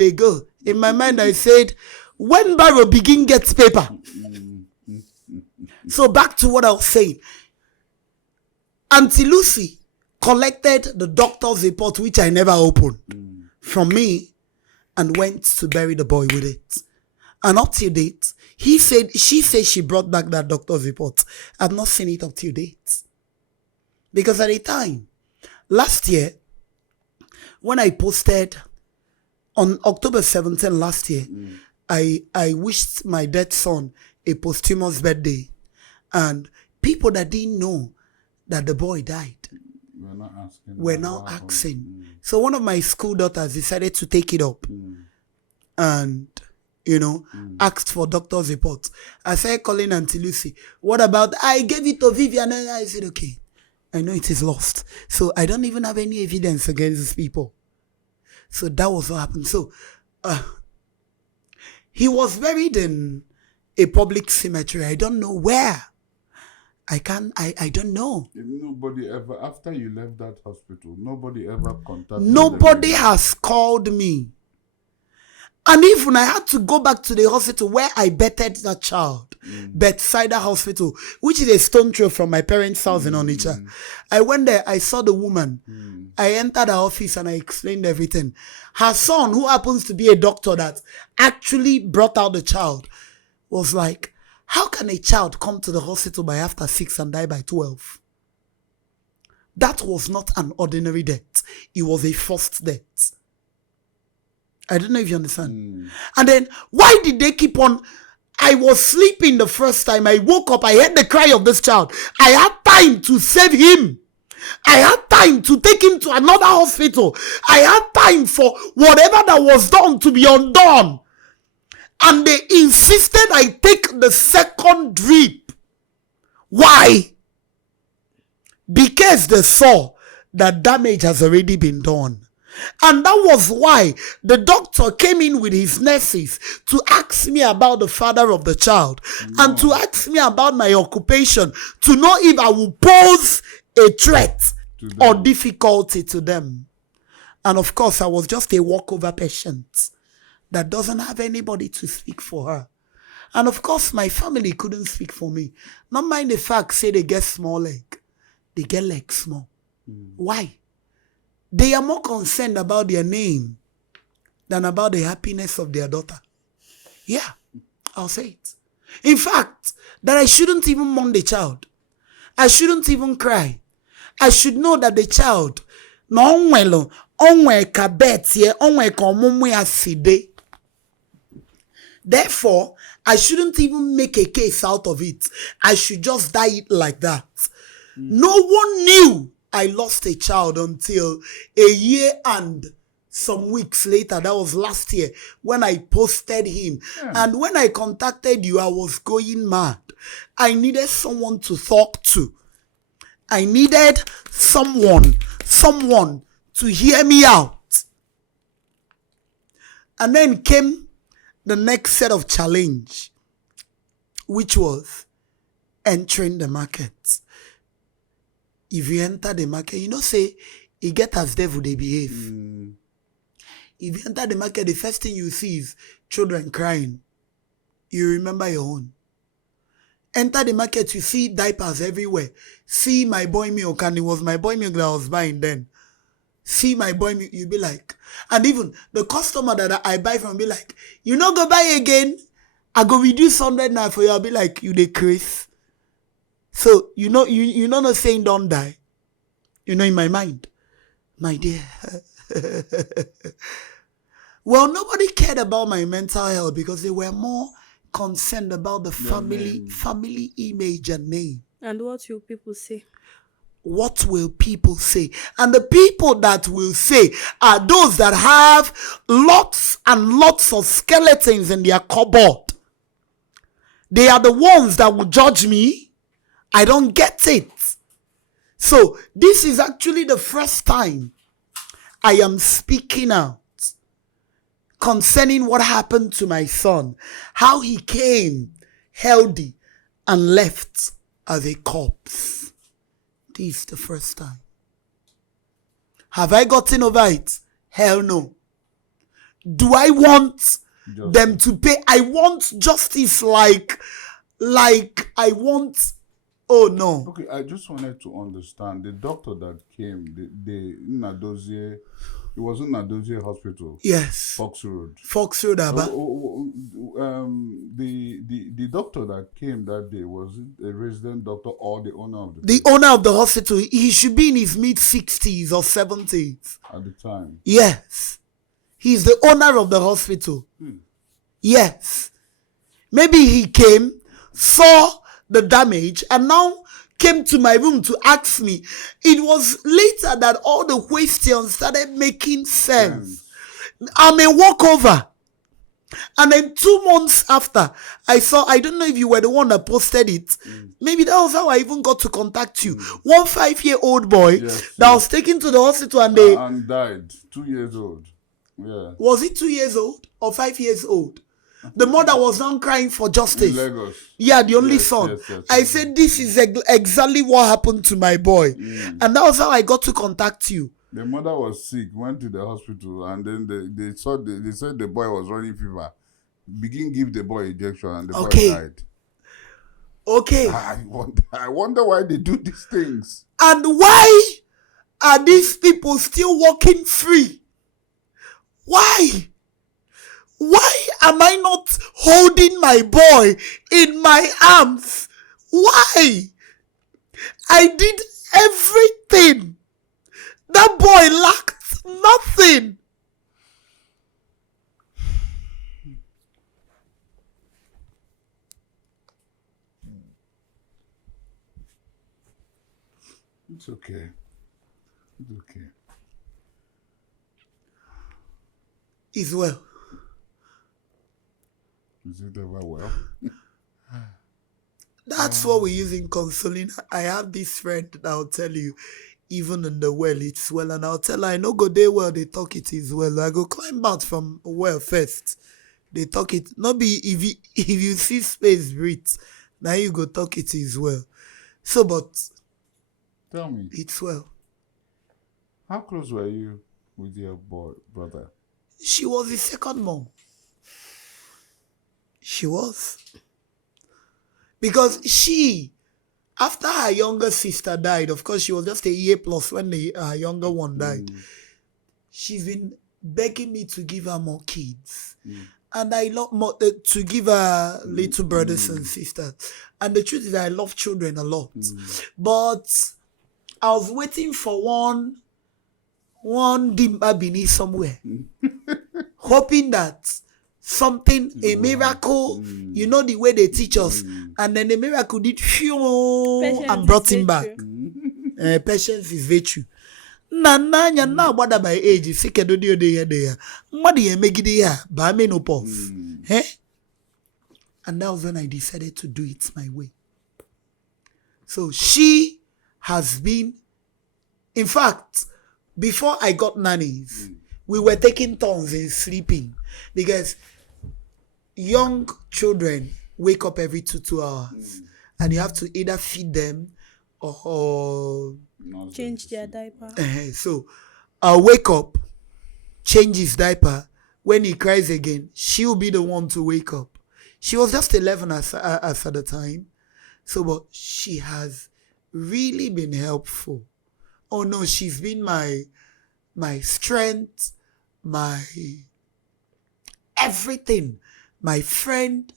In my mind, I said, when Barrow begin gets paper. So back to what I was saying. Auntie Lucy collected the doctor's report, which I never opened, from me, and went to bury the boy with it. And up to date, she said she brought back that doctor's report. I've not seen it up to date. Because at the time, last year, when I posted on October 17 last year, I wished my dead son a posthumous birthday. And people that didn't know that the boy died were now asking. So one of my school daughters decided to take it up and, asked for doctor's report. I started calling Auntie Lucy. What about, I gave it to Vivian, and I said, okay, I know it is lost. So I don't even have any evidence against these people. So that was what happened. So he was buried in a public cemetery. I don't know where. I don't know. Nobody ever, after you left that hospital, nobody ever contacted Nobody has called me. And even I had to go back to the hospital where I betted that child, bedside hospital, which is a stone throw from my parents' house in Onitsha. I went there, I saw the woman. I entered her office and I explained everything. Her son, who happens to be a doctor that actually brought out the child, was like, how can a child come to the hospital by after 6 and die by 12? That was not an ordinary death. It was a forced death. I don't know if you understand. And then, why did they keep on? I was sleeping the first time. I woke up. I heard the cry of this child. I had time to save him. I had time to take him to another hospital. I had time for whatever that was done to be undone. And they insisted I take the second drip. Why? Because they saw that damage has already been done. And that was why the doctor came in with his nurses to ask me about the father of the child and to ask me about my occupation, to know if I will pose a threat or difficulty to them. And of course, I was just a walkover patient that doesn't have anybody to speak for her. And of course, my family couldn't speak for me. Not mind the fact, say they get small leg. They get leg small. Why? They are more concerned about their name than about the happiness of their daughter. Yeah, I'll say it. In fact, that I shouldn't even mourn the child. I shouldn't even cry. I should know that the child, therefore, I shouldn't even make a case out of it. I should just die it like that. No one knew I lost a child until a year and some weeks later. That was last year when I posted him. And when I contacted you, I was going mad. I needed someone to talk to. I needed someone to hear me out. And then came the next set of challenge, which was entering the market. If you enter the market, you know, say, you get as devil they behave. If you enter the market, the first thing you see is children crying. You remember your own. Enter the market, you see diapers everywhere. See my boy milk, and it was my boy milk that I was buying then. See my boy milk, you be like, and even the customer that I buy from be like, you know, go buy again. I go reduce 100 now for you. I'll be like, you dey craze. So, you know, you know not saying don't die. You know, in my mind, my dear. Well, nobody cared about my mental health because they were more concerned about the family image and name. And what will people say? What will people say? And the people that will say are those that have lots and lots of skeletons in their cupboard. They are the ones that will judge me. I don't get it. So this is actually the first time I am speaking out concerning what happened to my son. How he came healthy and left as a corpse. This is the first time. Have I gotten over it? Hell no. Do I want them to pay? I want justice like I want... Oh, no. Okay, I just wanted to understand. The doctor that came, the Nadozie, it was in Nadozie Hospital. Yes. Fox Road. Fox Road, Abba. The doctor that came that day, was it a resident doctor or the owner of the The owner of the hospital, he should be in his mid-60s or 70s. at the time? Yes. He's the owner of the hospital. Yes. Maybe he came, saw the damage, and now came to my room to ask me. It was later that all the questions started making sense. I'm a walkover. And then 2 months after, I don't know if you were the one that posted it. Maybe that was how I even got to contact you. 1 5-year-old boy that was taken to the hospital and died. 2 years old. Yeah. Was he 2 years old or 5 years old? The mother was now crying for justice. In Lagos. Yeah, the only son. I said, this is exactly what happened to my boy. And that was how I got to contact you. The mother was sick, went to the hospital, and then they said the boy was running fever. Begin give the boy injection, and the boy Okay. died. Okay. I wonder why they do these things. And why are these people still walking free? Why? Why am I not holding my boy in my arms? Why? I did everything. That boy lacked nothing. It's okay. It's okay. He's well. Is it ever well? That's what we use in consoling. I have this friend that I'll tell you, even in the well, it's well. And I'll tell her, I know go day well, they talk it is well. I go climb out from well first. They talk it. Not be if you see space breathe, now you go talk it is well. So, but Tell me, it's well. how close were you with your brother? She was his second mom. She was. Because she, after her younger sister died, of course, she was just a year plus when her younger one died. She's been begging me to give her more kids. And I love more, to give her little brothers and sisters. And the truth is, I love children a lot. But I was waiting for one dimba beneath somewhere. Hoping that something, a miracle, you know the way they teach us. And then the miracle did and brought him back. Patience is virtue. Nanya na wada by age sike do dio de there. Ngwadi ye megide ya ba menopause. And that was when I decided to do it my way. So she has been, in fact, before I got nannies, we were taking turns in sleeping because young children wake up every 2 hours and you have to either feed them or Change their diaper. So I'll wake up, change his diaper. When he cries again, she'll be the one to wake up. She was just 11 as at the time. So, but she has really been helpful. Oh no, she's been my strength, my everything, my friend,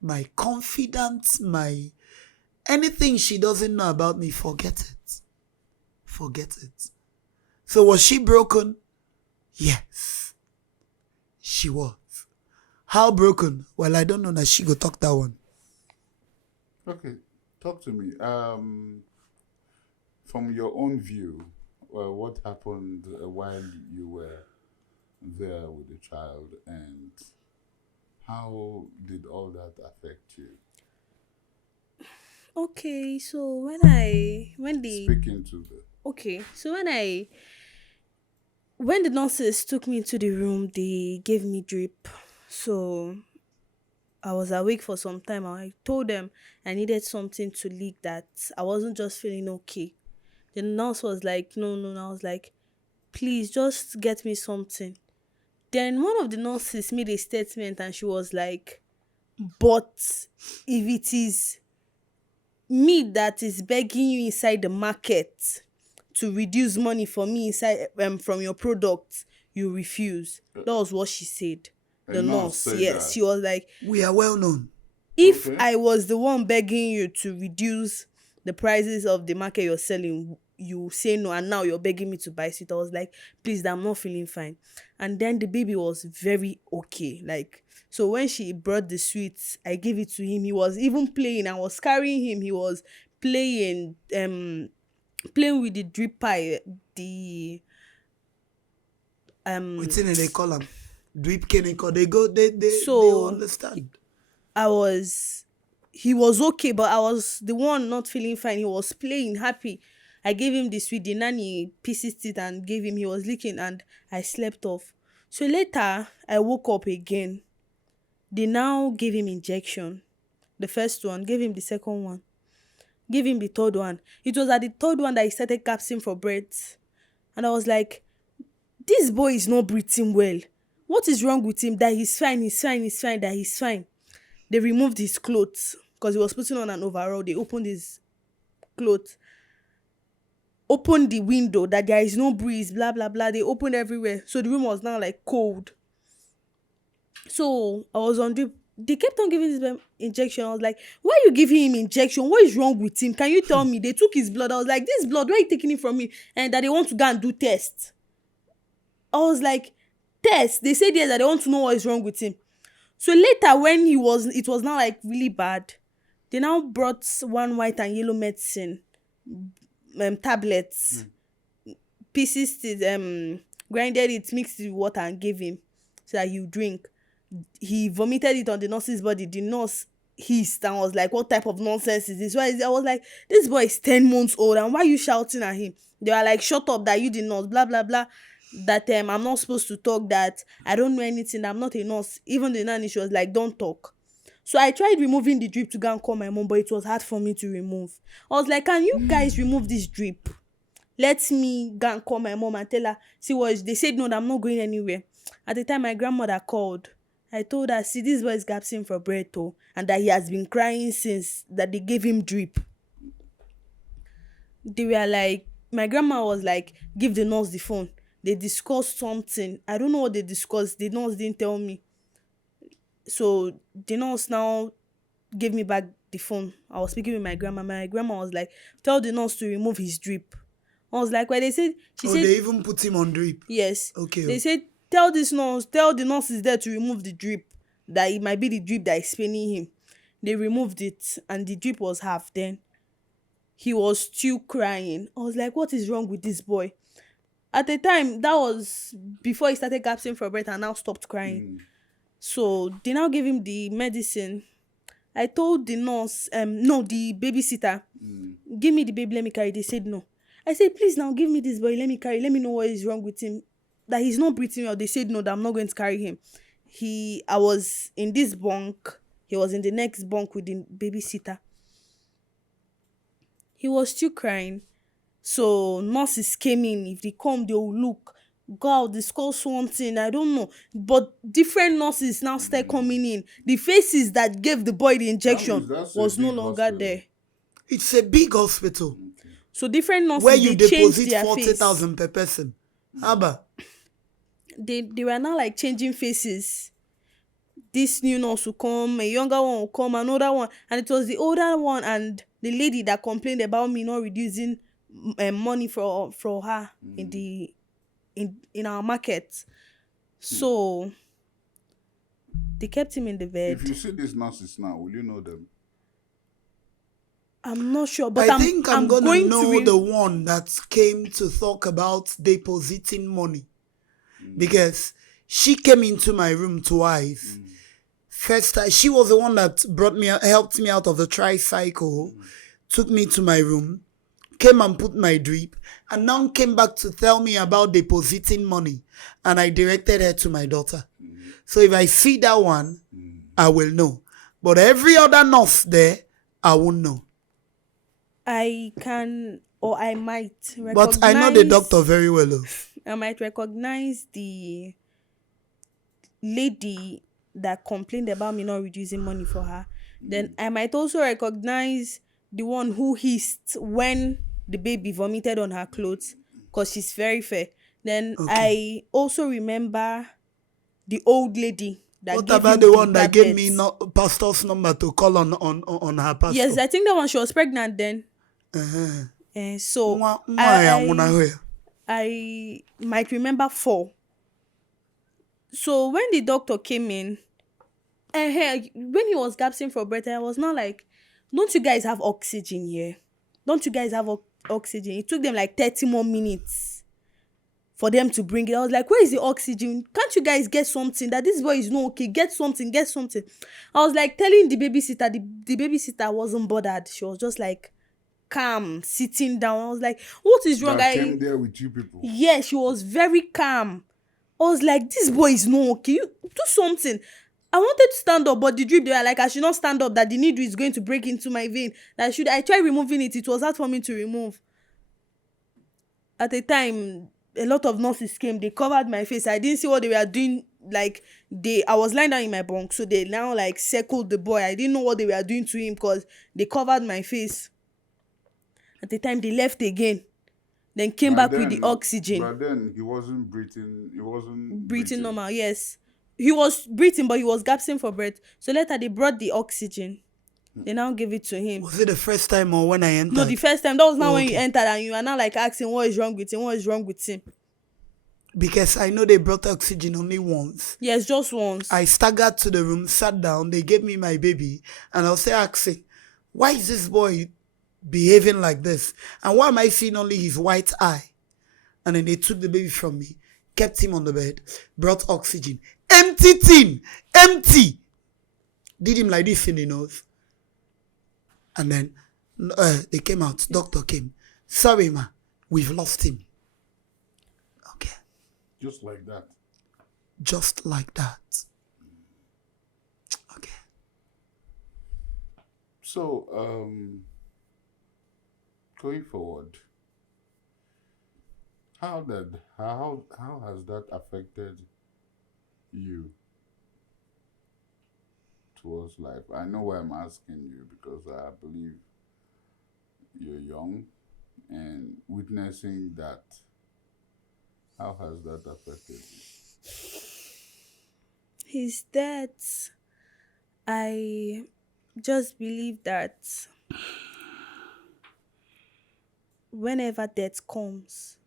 my confidant, my anything she doesn't know about me, forget it. Forget it. So was she broken? Yes, she was. How broken? Well, I don't know that she go talk that one. Okay, talk to me. From your own view, what happened while you were there with the child, and how did all that affect you? Okay, so when the Speaking to the okay, so when the nurses took me into the room, they gave me drip. So I was awake for some time. I told them I needed something to leak, that I wasn't just feeling okay. The nurse was like, no, no, no. I was like, please just get me something. Then one of the nurses made a statement and she was like, but if it is me that is begging you inside the market to reduce money for me inside from your products, you refuse. That was what she said. The nurse, said yes, that. she was like, We are well known. if Okay. I was the one begging you to reduce the prices of the market you're selling, you say no, and now you're begging me to buy it. I was like, please, I'm not feeling fine. And then the baby was very okay. Like, so when she brought the sweets, I gave it to him. He was even playing. I was carrying him. He was playing with the drip pie, the What's in it? They call them drip chemical. They So- understand. he was okay, but I was the one not feeling fine. He was playing happy. I gave him the sweet, the nanny pieces it and gave him. He was licking and I slept off. So later I woke up again. They now gave him injection. The first one, gave him the second one, gave him the third one. It was at the third one that he started gasping for breath. And I was like, this boy is not breathing well. What is wrong with him? That he's fine, that he's fine. They removed his clothes because he was putting on an overall. They opened his clothes, opened the window that there is no breeze, blah, blah, blah. They opened everywhere. So the room was now like cold. So I was on drip. They kept on giving this injection. I was like, why are you giving him injection? What is wrong with him? Can you tell me? They took his blood. I was like, this blood, why are you taking it from me? And that they want to go and do tests. I was like, test? They said yes, that they want to know what is wrong with him. So later when it was now like really bad, they now brought one white and yellow medicine, tablets, pieces, grinded it, mixed it with water and gave him so that he would drink. He vomited it on the nurse's body. The nurse hissed and was like, what type of nonsense is this? Why is it? I was like, this boy is 10 months old and why are you shouting at him? They were like, shut up, that you the nurse, blah, blah, blah. That I'm not supposed to talk, that I don't know anything, I'm not a nurse. Even the nanny, she was like, don't talk. So I tried removing the drip to go and call my mom, but it was hard for me to remove. I was like, can you guys remove this drip? Let me go and call my mom and tell her, see what they said. No, that I'm not going anywhere. At the time my grandmother called, I told her, see, this boy is gasping for breath, and that he has been crying since that they gave him drip. They were like, my grandma was like, give the nurse the phone. They discussed something. I don't know what they discussed. The nurse didn't tell me. So the nurse now gave me back the phone. I was speaking with my grandma. My grandma was like, tell the nurse to remove his drip. I was like, well, they said, she said, they even put him on drip. Yes. Okay. They said, tell the nurse is there to remove the drip. That it might be the drip that is paining him. They removed it and the drip was half. Then he was still crying. I was like, what is wrong with this boy? At the time, that was before he started gasping for breath and now stopped crying. So they now gave him the medicine. I told the nurse, the babysitter, give me the baby, let me carry. They said no. I said, please now give me this boy, let me carry. Let me know what is wrong with him. That he's not breathing well. They said no, that I'm not going to carry him. I was in this bunk. He was in the next bunk with the babysitter. He was still crying. So nurses came in. If they come, they will look, go out, discuss something. I don't know. But different nurses now start coming in. The faces that gave the boy the injection was no longer there. It's a big hospital. So different nurses, where you they deposit their 40,000 per person. Abba. They were now like changing faces. This new nurse will come, a younger one will come, another one. And it was the older one and the lady that complained about me not reducing money for her in our market. So they kept him in the bed. If you see these nurses now, will you know them? I'm not sure, but I think I'm gonna know the one that came to talk about depositing money. Because she came into my room twice. First time, she was the one that helped me out of the tricycle, took me to my room, came and put my drip, and now came back to tell me about depositing money. And I directed her to my daughter. So if I see that one, I will know. But every other nurse there, I won't know. I can, or I might recognize... But I know the doctor very well. I might recognize the lady that complained about me not reducing money for her. Then I might also recognize the one who hissed when the baby vomited on her clothes, because she's very fair. Then I also remember the old lady that what gave about him the one that tablets. gave me pastor's number to call on her pastor? Yes, I think that one, she was pregnant then. So I might remember 4. So when the doctor came in, when he was gasping for breath, I was not like, don't you guys have oxygen here? Don't you guys have oxygen? It took them like 30 more minutes for them to bring it. I was like, where is the oxygen? Can't you guys get something? That this boy is not okay. Get something. I was like telling the babysitter. The babysitter wasn't bothered. She was just like calm, sitting down. I was like, what is wrong? I came there with you people. Yeah, she was very calm. I was like, this boy is not okay. You do something. I wanted to stand up, but the drip, they were like, I should not stand up, that the needle is going to break into my vein. I tried removing it. It was hard for me to remove. At the time, a lot of nurses came. They covered my face. I didn't see what they were doing. Like, I was lying down in my bunk, so they now like circled the boy. I didn't know what they were doing to him because they covered my face. At the time, they left again. Then came back with the oxygen. But then he wasn't breathing. He wasn't Breathing normal, yes. He was breathing, but he was gasping for breath. So later, they brought the oxygen. They now gave it to him. Was it the first time or when I entered? No, the first time. That was now when you entered and you are now like asking what is wrong with him, what is wrong with him. Because I know they brought oxygen only once. Yes, just once. I staggered to the room, sat down, they gave me my baby, and I was asking, why is this boy behaving like this? And why am I seeing only his white eye? And then they took the baby from me, kept him on the bed, brought oxygen. Empty tin! Empty! Did him like this in the nose. And then they came out. Doctor came. Sorry, ma. We've lost him. Okay. Just like that. Just like that. Okay. So, going forward, how has that affected you towards life? I know why I'm asking you, because I believe you're young, and witnessing that, how has that affected you? His death, I just believe that whenever death comes,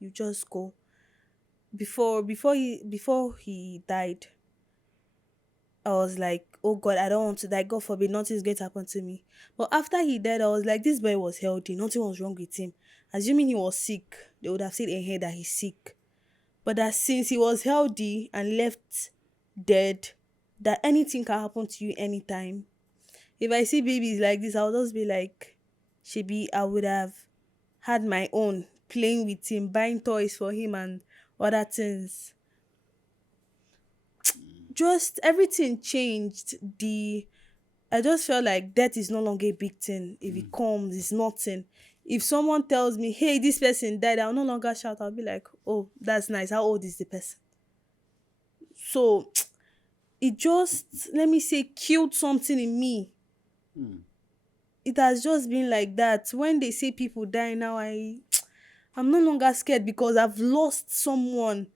you just go. Before he died, I was like, oh God, I don't want to die. God forbid, nothing's going to happen to me. But after he died, I was like, this boy was healthy. Nothing was wrong with him. Assuming he was sick, they would have said in here that he's sick. But that since he was healthy and left dead, that anything can happen to you anytime. If I see babies like this, I'll just be like, I would have had my own, playing with him, buying toys for him and other things. Just everything changed. I just felt like death is no longer a big thing. If it comes, it's nothing. If someone tells me, hey, this person died, I'll no longer shout. I'll be like, oh, that's nice. How old is the person? So it just, let me say, killed something in me. It has just been like that. When they say people die now, I'm no longer scared because I've lost someone.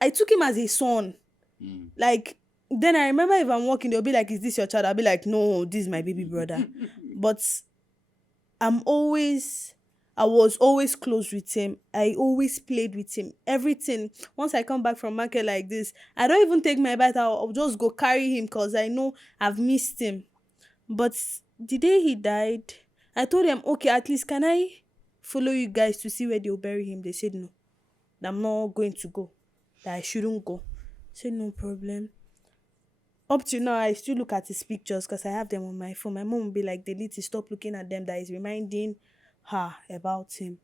I took him as a son. Like, then I remember if I'm walking, they'll be like, is this your child? I'll be like, no, this is my baby brother. But I was always close with him. I always played with him. Everything. Once I come back from market like this, I don't even take my bite. I'll just go carry him because I know I've missed him. But the day he died, I told them, okay, at least can I follow you guys to see where they'll bury him? They said no, that I'm not going to go, that I shouldn't go. I said no problem. Up to now, I still look at his pictures because I have them on my phone. My mom will be like, they need to stop looking at them. That is reminding her about him.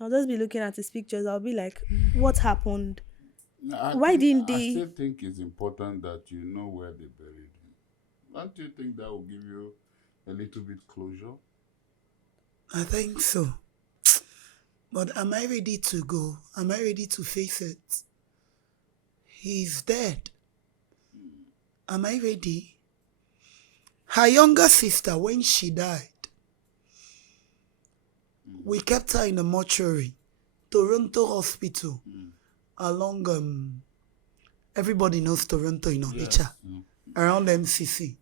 I'll just be looking at his pictures. I'll be like, what happened? Why didn't they? I still think it's important that you know where they buried him. Don't you think that will give you a little bit closure? I think so. But am I ready to go? Am I ready to face it? He's dead. Am I ready? Her younger sister, when she died, we kept her in a mortuary, Toronto Hospital, along, everybody knows Toronto in Onitsha, around MCC.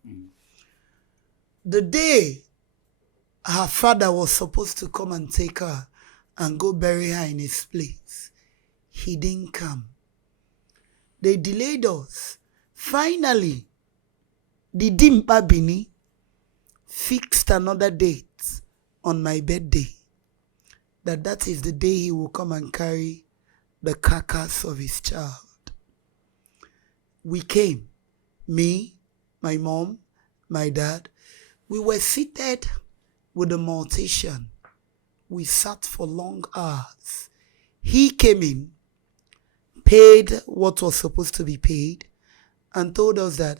The day her father was supposed to come and take her and go bury her in his place, he didn't come. They delayed us. Finally, the Dimpa Bini fixed another date on my birthday. That is the day he will come and carry the carcass of his child. We came, me, my mom, my dad. We were seated with the mortician. We sat for long hours. He came in, paid what was supposed to be paid, and told us that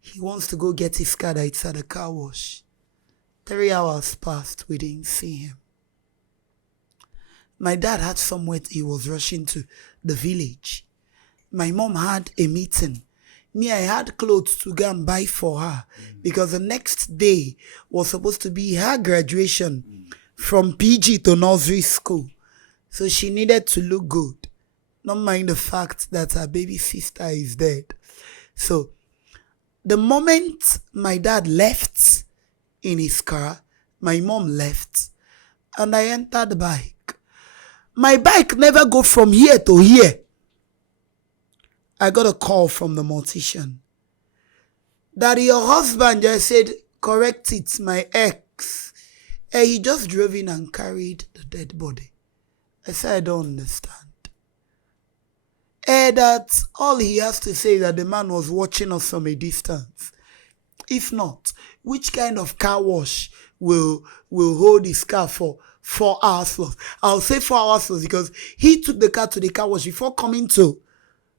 he wants to go get his car that it's at the car wash. 3 hours passed, we didn't see him. My dad had somewhere he was rushing to, the village. My mom had a meeting. Me, I had clothes to go and buy for her because the next day was supposed to be her graduation from PG to nursery school. So she needed to look good. Not mind the fact that her baby sister is dead. So the moment my dad left in his car, my mom left and I entered the bike. My bike never go from here to here. I got a call from the mortician that your husband just said, correct it, my ex. And he just drove in and carried the dead body. I said, I don't understand. And that all he has to say is that the man was watching us from a distance. If not, which kind of car wash will hold his car for 4 hours plus? I'll say 4 hours plus because he took the car to the car wash before coming to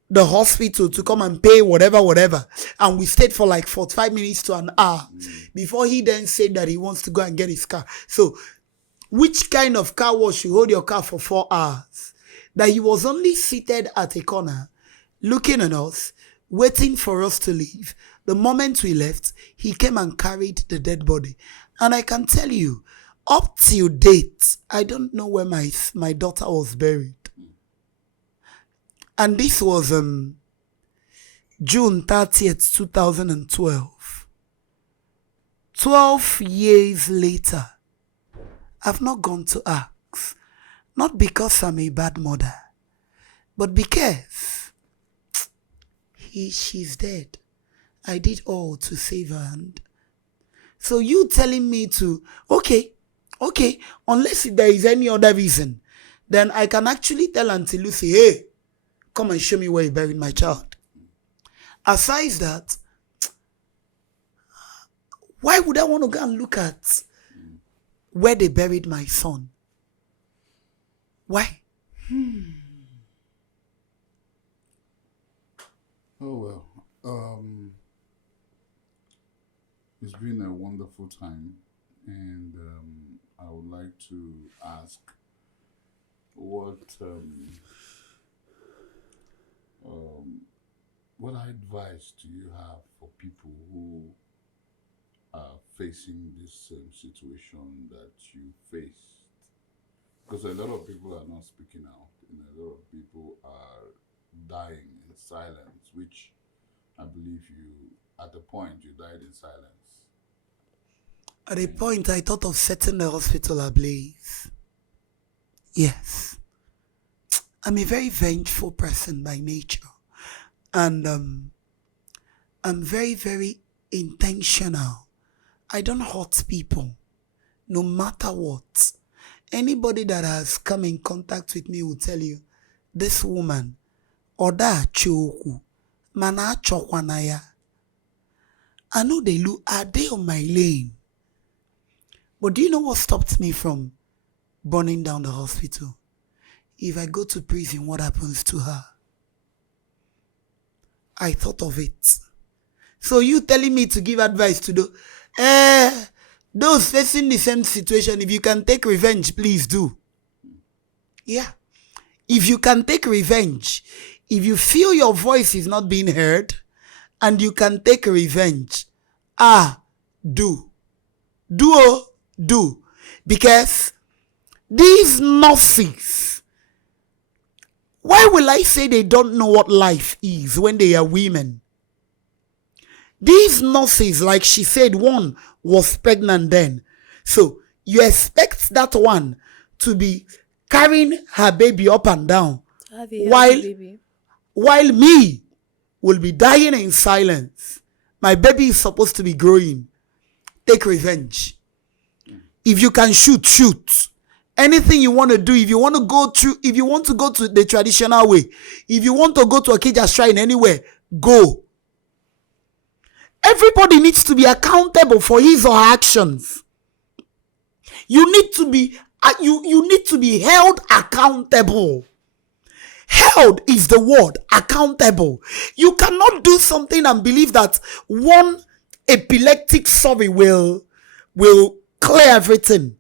the hospital to come and pay whatever. And we stayed for like 45 minutes to an hour before he then said that he wants to go and get his car. So, which kind of car wash you hold your car for 4 hours? That he was only seated at a corner, looking at us, waiting for us to leave. The moment we left, he came and carried the dead body. And I can tell you, up till date, I don't know where my daughter was buried. And this was June 30th, 2012. 12 years later, I've not gone to ask. Not because I'm a bad mother, but because she's dead. I did all to save her. And so you telling me to, okay, unless there is any other reason, then I can actually tell Auntie Lucy, hey, come and show me where you buried my child. Aside that, why would I want to go and look at where they buried my son? Why? Oh well, it's been a wonderful time, and I would like to ask what advice do you have for people who are facing this same situation that you faced? Because a lot of people are not speaking out, and a lot of people are dying in silence, which I believe at the point, you died in silence. At a point, I thought of setting the hospital ablaze. Yes. I'm a very vengeful person by nature. And I'm very, very intentional. I don't hurt people, no matter what. Anybody that has come in contact with me will tell you, this woman, Oda Choku, Mana Chokwanaya. I know they look, are they on my lane? But do you know what stopped me from burning down the hospital? If I go to prison, what happens to her? I thought of it. So you telling me to give advice to those facing the same situation, if you can take revenge, please do. Yeah. If you can take revenge, if you feel your voice is not being heard, and you can take revenge, do. Do. Because these nurses, why will I say they don't know what life is when they are women? These nurses, like she said, one was pregnant then. So you expect that one to be carrying her baby up and down while me will be dying in silence. My baby is supposed to be growing. Take revenge. If you can shoot. Anything you want to do, if you want to go to the traditional way, if you want to go to a Okija shrine anywhere, go. Everybody needs to be accountable for his or her actions. You need to be held accountable. Held is the word, accountable. You cannot do something and believe that one epileptic sorry will clear everything.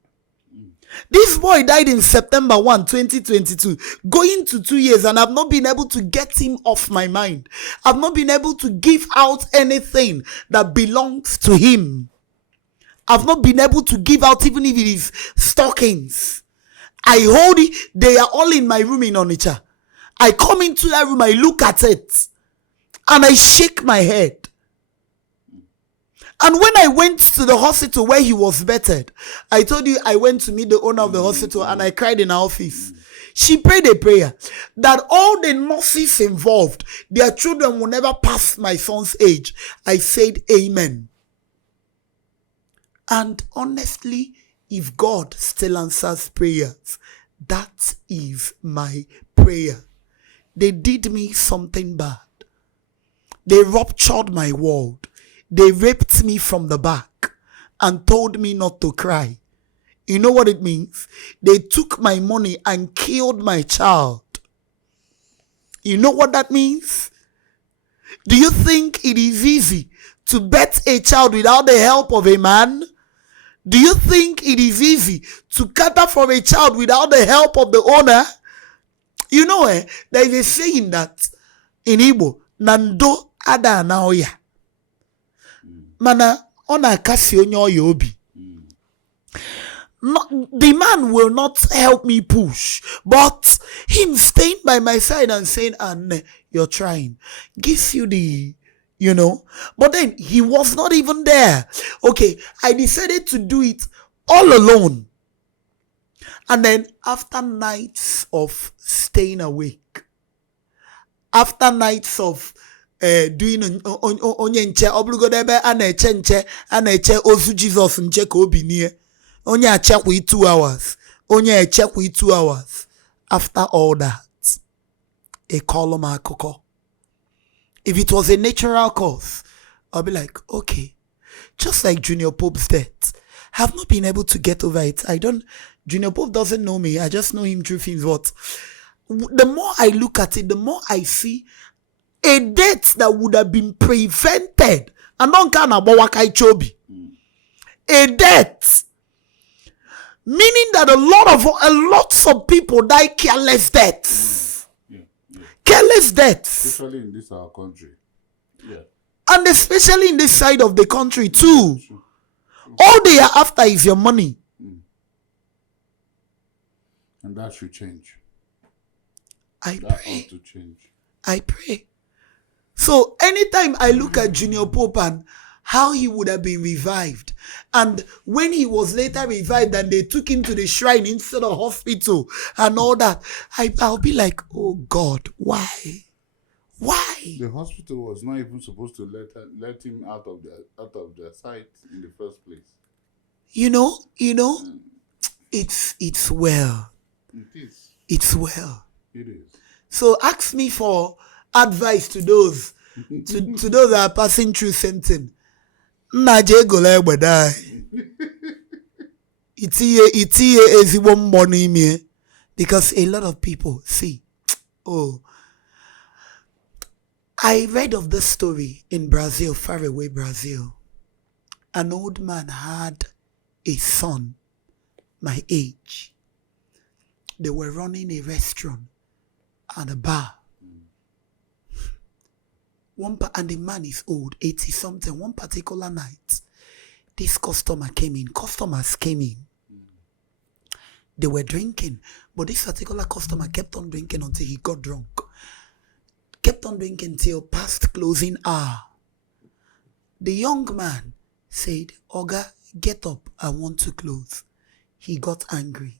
This boy died in September 1, 2022, going to 2 years, and I've not been able to get him off my mind. I've not been able to give out anything that belongs to him. I've not been able to give out even if it is stockings. I hold it. They are all in my room in Onitsha. I come into that room, I look at it, and I shake my head. And when I went to the hospital where he was bettered, I told you I went to meet the owner of the hospital and I cried in her office. She prayed a prayer that all the nurses involved, their children will never pass my son's age. I said amen. And honestly, if God still answers prayers, that is my prayer. They did me something bad. They ruptured my world. They raped me from the back and told me not to cry. You know what it means? They took my money and killed my child. You know what that means? Do you think it is easy to birth a child without the help of a man? Do you think it is easy to cater for a child without the help of the owner? You know, there is a saying that in Igbo, Nando ada naoya. Mana ona kasi onyo yobi. The man will not help me push, but him staying by my side and saying, Anne, you're trying, gives you the, but then he was not even there. Okay, I decided to do it all alone. And then after nights of staying awake, after nights of doing onye nche obligodebe aneche nche aneche ozu Jesus nche ka obi nie onye achekwa 2 hours onye echekwa 2 hours. After all that, a column akoko. If it was a natural cause, I'll be like, okay, just like Junior Pope's death, I have not been able to get over it. Junior Pope doesn't know me, I just know him through things. But the more I look at it, the more I see a death that would have been prevented. And don't count about chobi. A death. Meaning that lots of people die careless deaths. Careless deaths. Especially in this our country. Yeah. And especially in this side of the country too. All they are after is your money. And that should change. That ought to change. I pray. So anytime I look at Junior Pope and how he would have been revived, and when he was later revived and they took him to the shrine instead of hospital and all that, I'll be like, oh God, why? Why? The hospital was not even supposed to let him out of their sight in the first place. It's well. It is. It's well. It is. So ask me for advice to those to those that are passing through same thing. Because a lot of people see. Oh, I read of this story in Brazil, far away Brazil. An old man had a son my age. They were running a restaurant and a bar. And the man is old, 80 something. One particular night, this customers came in. They were drinking, but this particular customer kept on drinking until he got drunk. Kept on drinking till past closing hour. The young man said, Oga, get up, I want to close. He got angry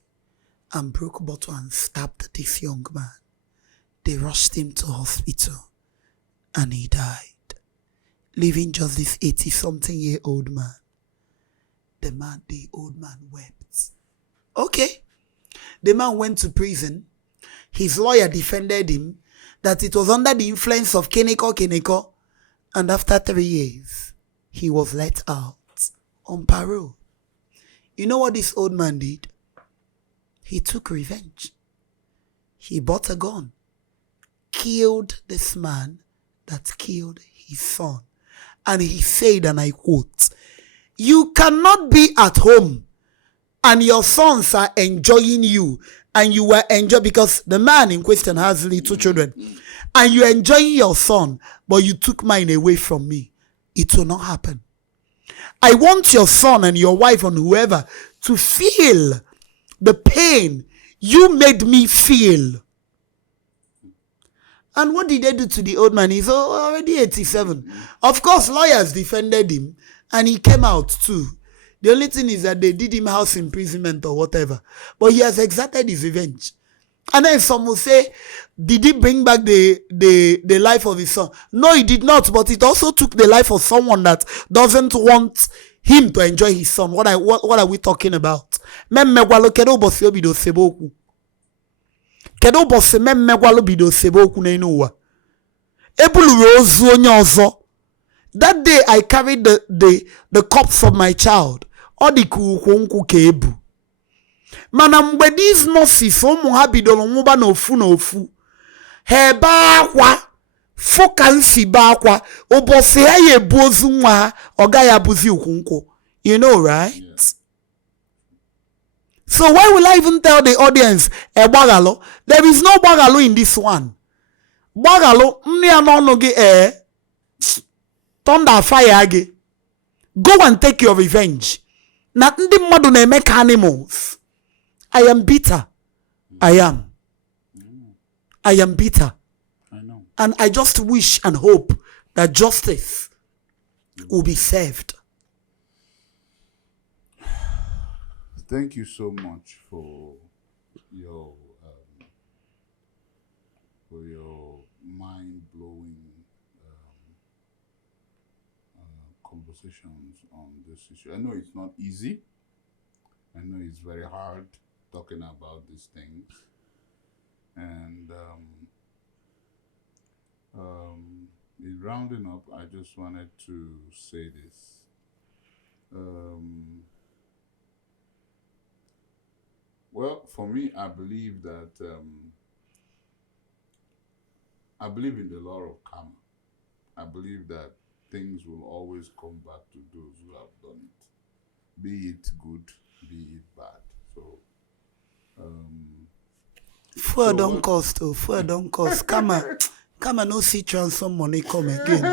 and broke a bottle and stabbed this young man. They rushed him to hospital and he died, leaving just this 80-something-year-old man. The old man wept. Okay. The man went to prison. His lawyer defended him that it was under the influence of Keneko. And after 3 years, he was let out on parole. You know what this old man did? He took revenge. He bought a gun, killed this man that killed his son. And he said, and I quote, "You cannot be at home and your sons are enjoying you, and you were enjoying, because the man in question has little children, and you're enjoying your son, but you took mine away from me, it will not happen. I want your son and your wife and whoever to feel the pain you made me feel. And what did they do to the old man? He's already 87. Of course, lawyers defended him, and he came out too. The only thing is that they did him house imprisonment or whatever. But he has exacted his revenge. And then some will say, did he bring back the life of his son? No, he did not. But it also took the life of someone that doesn't want him to enjoy his son. What are we talking about? Kedu boss mmegwalu bido sebe okwu n'enu ụwa. Ebuluru ozu onye ọzọ. That day I carried the corpse of my child. Ọ dị ka ukwu nkwụ ka ebu. Mana mgbe these nurses ụmụ ha bidoro nwụba n'ofu. Ha ebe akwa. Fụ ka nsi ba akwa. Ụbọchị ha ya ebu ozu nwa ha. Ọ gaghị abụzi ukwu nkwụ. You know, right? Yeah. So why will I even tell the audience, bagalo? There is no bagalo in this one. Bagalo, thunder fire age. Go and take your revenge. Not ndị mmadụ na-make animals. I am bitter. I am bitter. I know. And I just wish and hope that justice will be served. Thank you so much for your mind-blowing conversations on this issue. I know it's not easy. I know it's very hard talking about these things. And in rounding up, I just wanted to say this. Well, for me, I believe that I believe in the law of karma. I believe that things will always come back to those who have done it, be it good, be it bad. So, fuel don't cost, oh, fuel don't cost. Karma no see transform money come again.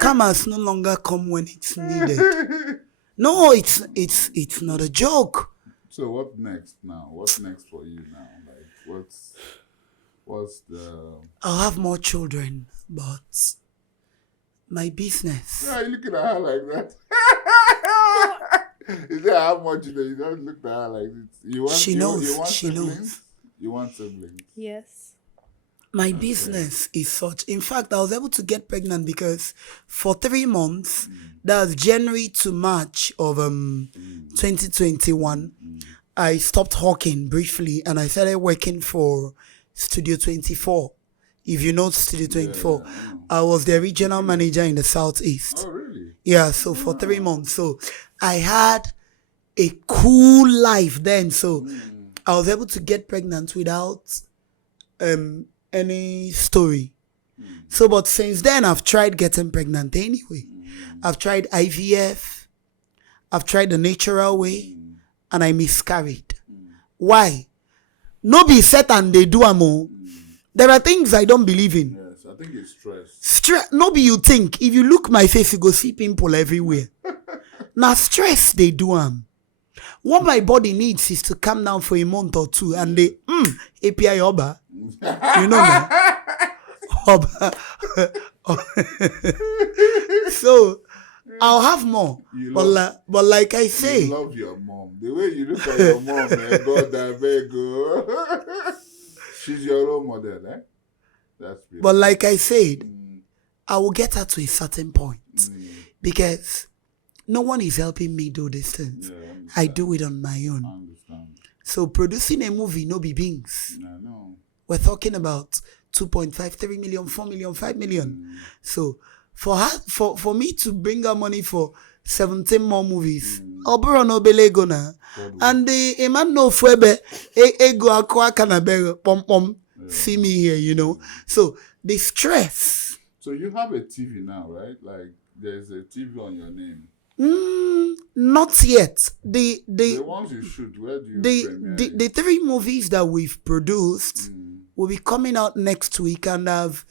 Karma is no longer come when it's needed. No, it's not a joke. So what next now? What's next for you now? Like what's the... I'll have more children, but my business. Yeah, you looking at her like that. Is that how much you don't look at her like this? You want, she knows. She siblings? knows. You want siblings? Yes. My business is such. In fact, I was able to get pregnant because for 3 months, that's January to March of 2021, I stopped hawking briefly and I started working for Studio 24. If you know Studio 24, I was the regional manager in the Southeast. Oh, really? Yeah, so for 3 months. So I had a cool life then. So I was able to get pregnant without any story. So, but since then, I've tried getting pregnant anyway. I've tried IVF. I've tried the natural way. And I miscarried. Why? No be set and they do amo. There are things I don't believe in. Yes, I think it's stress. Stress. No be you think. If you look my face, you go see pimple everywhere. Now stress they do What my body needs is to calm down for a month or two and they API oba. You know man. Oba. So I'll have more. But like I say, you love your mom. The way you look at your mom, man, God that very good. She's your role model, eh? That's beautiful. But like I said, I will get her to a certain point because no one is helping me do these things. Yeah, I do it on my own. I understand. So producing a movie, no be beans. I know. We're talking about 2.5, 3 million, 4 million, 5 million. So for her, for me to bring her money for 17 more movies, Obro no belego na. And the man no fuebe ego akwa kanabere pom pom. See me here, you know. So the stress. So you have a TV now, right? Like there's a TV on your name. Not yet. The ones you shoot, where do you premiere The it? 3 movies that we've produced will be coming out next week, and I've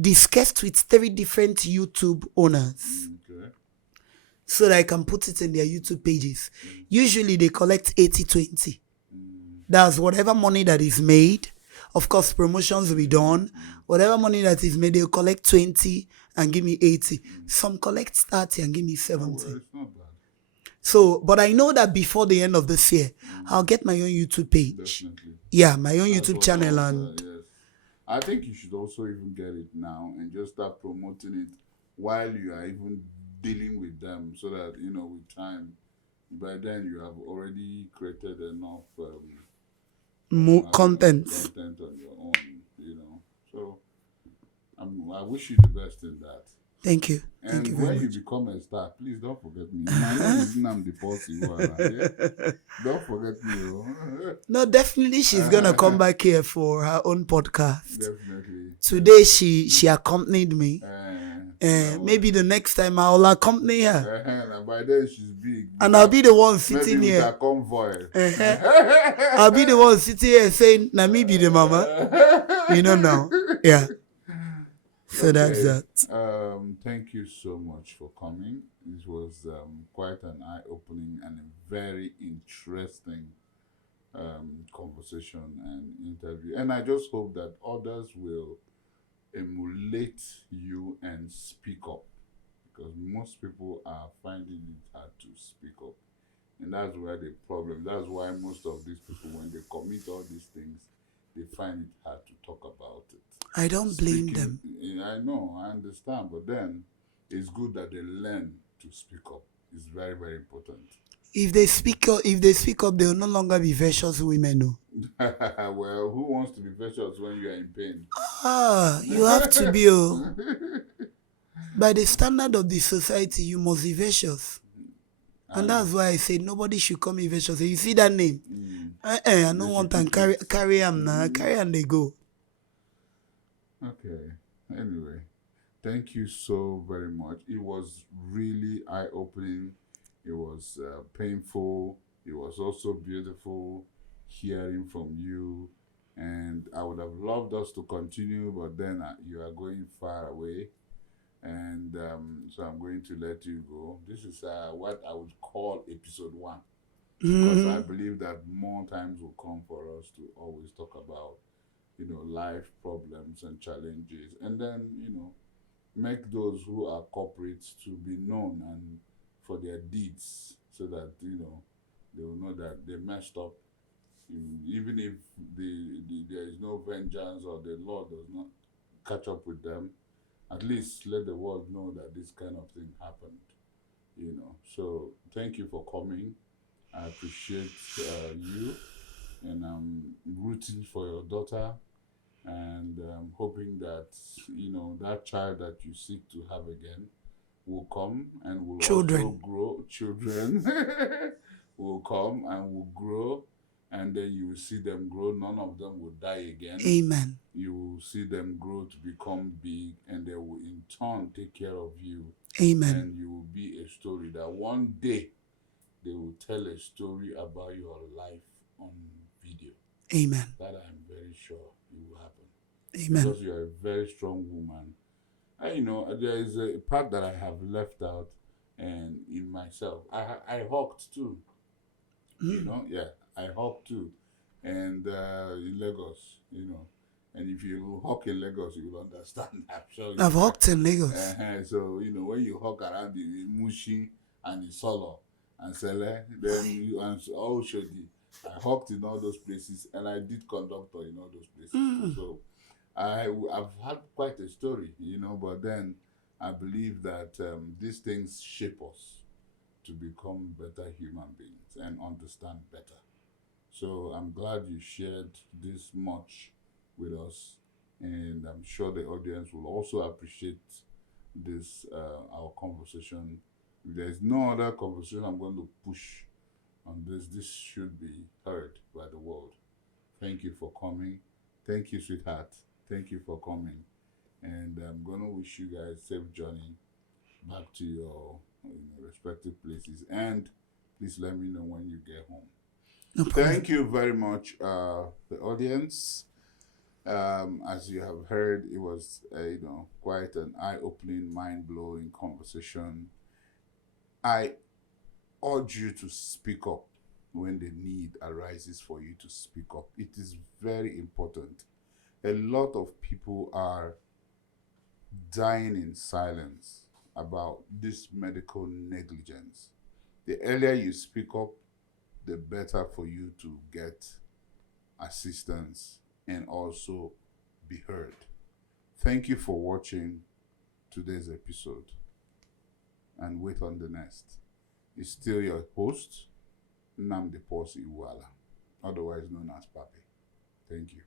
discussed with 3 different YouTube owners Okay. so that I can put it in their YouTube pages. Usually they collect 80-20. That's whatever money that is made. Of course, promotions will be done. Whatever money that is made, they'll collect 20 and give me 80. Some collect 30 and give me 70. Well, it's not bad. So, but I know that before the end of this year, I'll get my own YouTube page. Definitely. Yeah, my own That's YouTube what channel. I was, And yes. I think you should also even get it now and just start promoting it while you are even dealing with them, so that with time, by then you have already created enough more content. content on your own. So I wish you the best in that. Thank you. And Thank you very when much. you become a star, please don't forget me. My name is Nnamdi Posi. Yeah? Don't forget me. Oh. No, definitely she's gonna come back here for her own podcast. Definitely. Today she accompanied me. No. Maybe the next time I'll accompany her. And by then she's big. And I'll be the one sitting maybe with here. a convoy. I'll be the one sitting here saying, "Na me be the mama." Now. Yeah. So that's that. Thank you so much for coming. This was quite an eye-opening and a very interesting conversation and interview. And I just hope that others will emulate you and speak up, because most people are finding it hard to speak up. And that's where the problem, that's why most of these people, when they commit all these things, they find it hard to talk about it. I don't blame them. I know, I understand, but then it's good that they learn to speak up. It's very, very important. If they speak up, they will no longer be vicious women. No. Well, who wants to be vicious when you are in pain? You have to be. By the standard of the society, you must be vicious. And that's why I say nobody should call me vicious. You see that name? I don't want to carry them now. Carry them, they go. Okay. Anyway, thank you so very much. It was really eye-opening. It was painful. It was also beautiful hearing from you. And I would have loved us to continue, but then you are going far away. And so I'm going to let you go. This is what I would call episode 1. Because I believe that more times will come for us to always talk about life problems and challenges, and then make those who are culprits to be known and for their deeds, so that they will know that they messed up, even if there is no vengeance or the law does not catch up with them. At least let the world know that this kind of thing happened. So thank you for coming. I appreciate you, and I'm rooting for your daughter, and I'm hoping that that child that you seek to have again will come and will also grow. Children will come and will grow, and then you will see them grow. None of them will die again. Amen. You will see them grow to become big, and they will in turn take care of you. Amen. And you will be a story that one day they will tell a story about your life on video. Amen. That I'm very sure it will happen. Amen. Because you are a very strong woman. And there is a part that I have left out, and in myself. I hawked too. Yeah, I hawked too. And in Lagos, and if you hawk in Lagos, you will understand. I'm sure I've hawked in Lagos. So, when you hawk around the Mushi and the Solo and Sele, then you and all Shodi. I hawked in all those places, and I did conductor in all those places too. So I've had quite a story, but then I believe that these things shape us to become better human beings and understand better. So I'm glad you shared this much with us, and I'm sure the audience will also appreciate this our conversation. If there's no other conversation I'm going to push on this should be heard by the world. Thank you for coming. Thank you, sweetheart. Thank you for coming. And I'm going to wish you guys safe journey back to your respective places. And please let me know when you get home. No problem. Thank you very much, the audience. As you have heard, it was quite an eye-opening, mind-blowing conversation. I urge you to speak up when the need arises for you to speak up. It is very important. A lot of people are dying in silence about this medical negligence. The earlier you speak up, the better for you to get assistance and also be heard. Thank you for watching today's episode, and wait on the next. It's still your host, Nnamdi Iwuala, otherwise known as Papi. Thank you.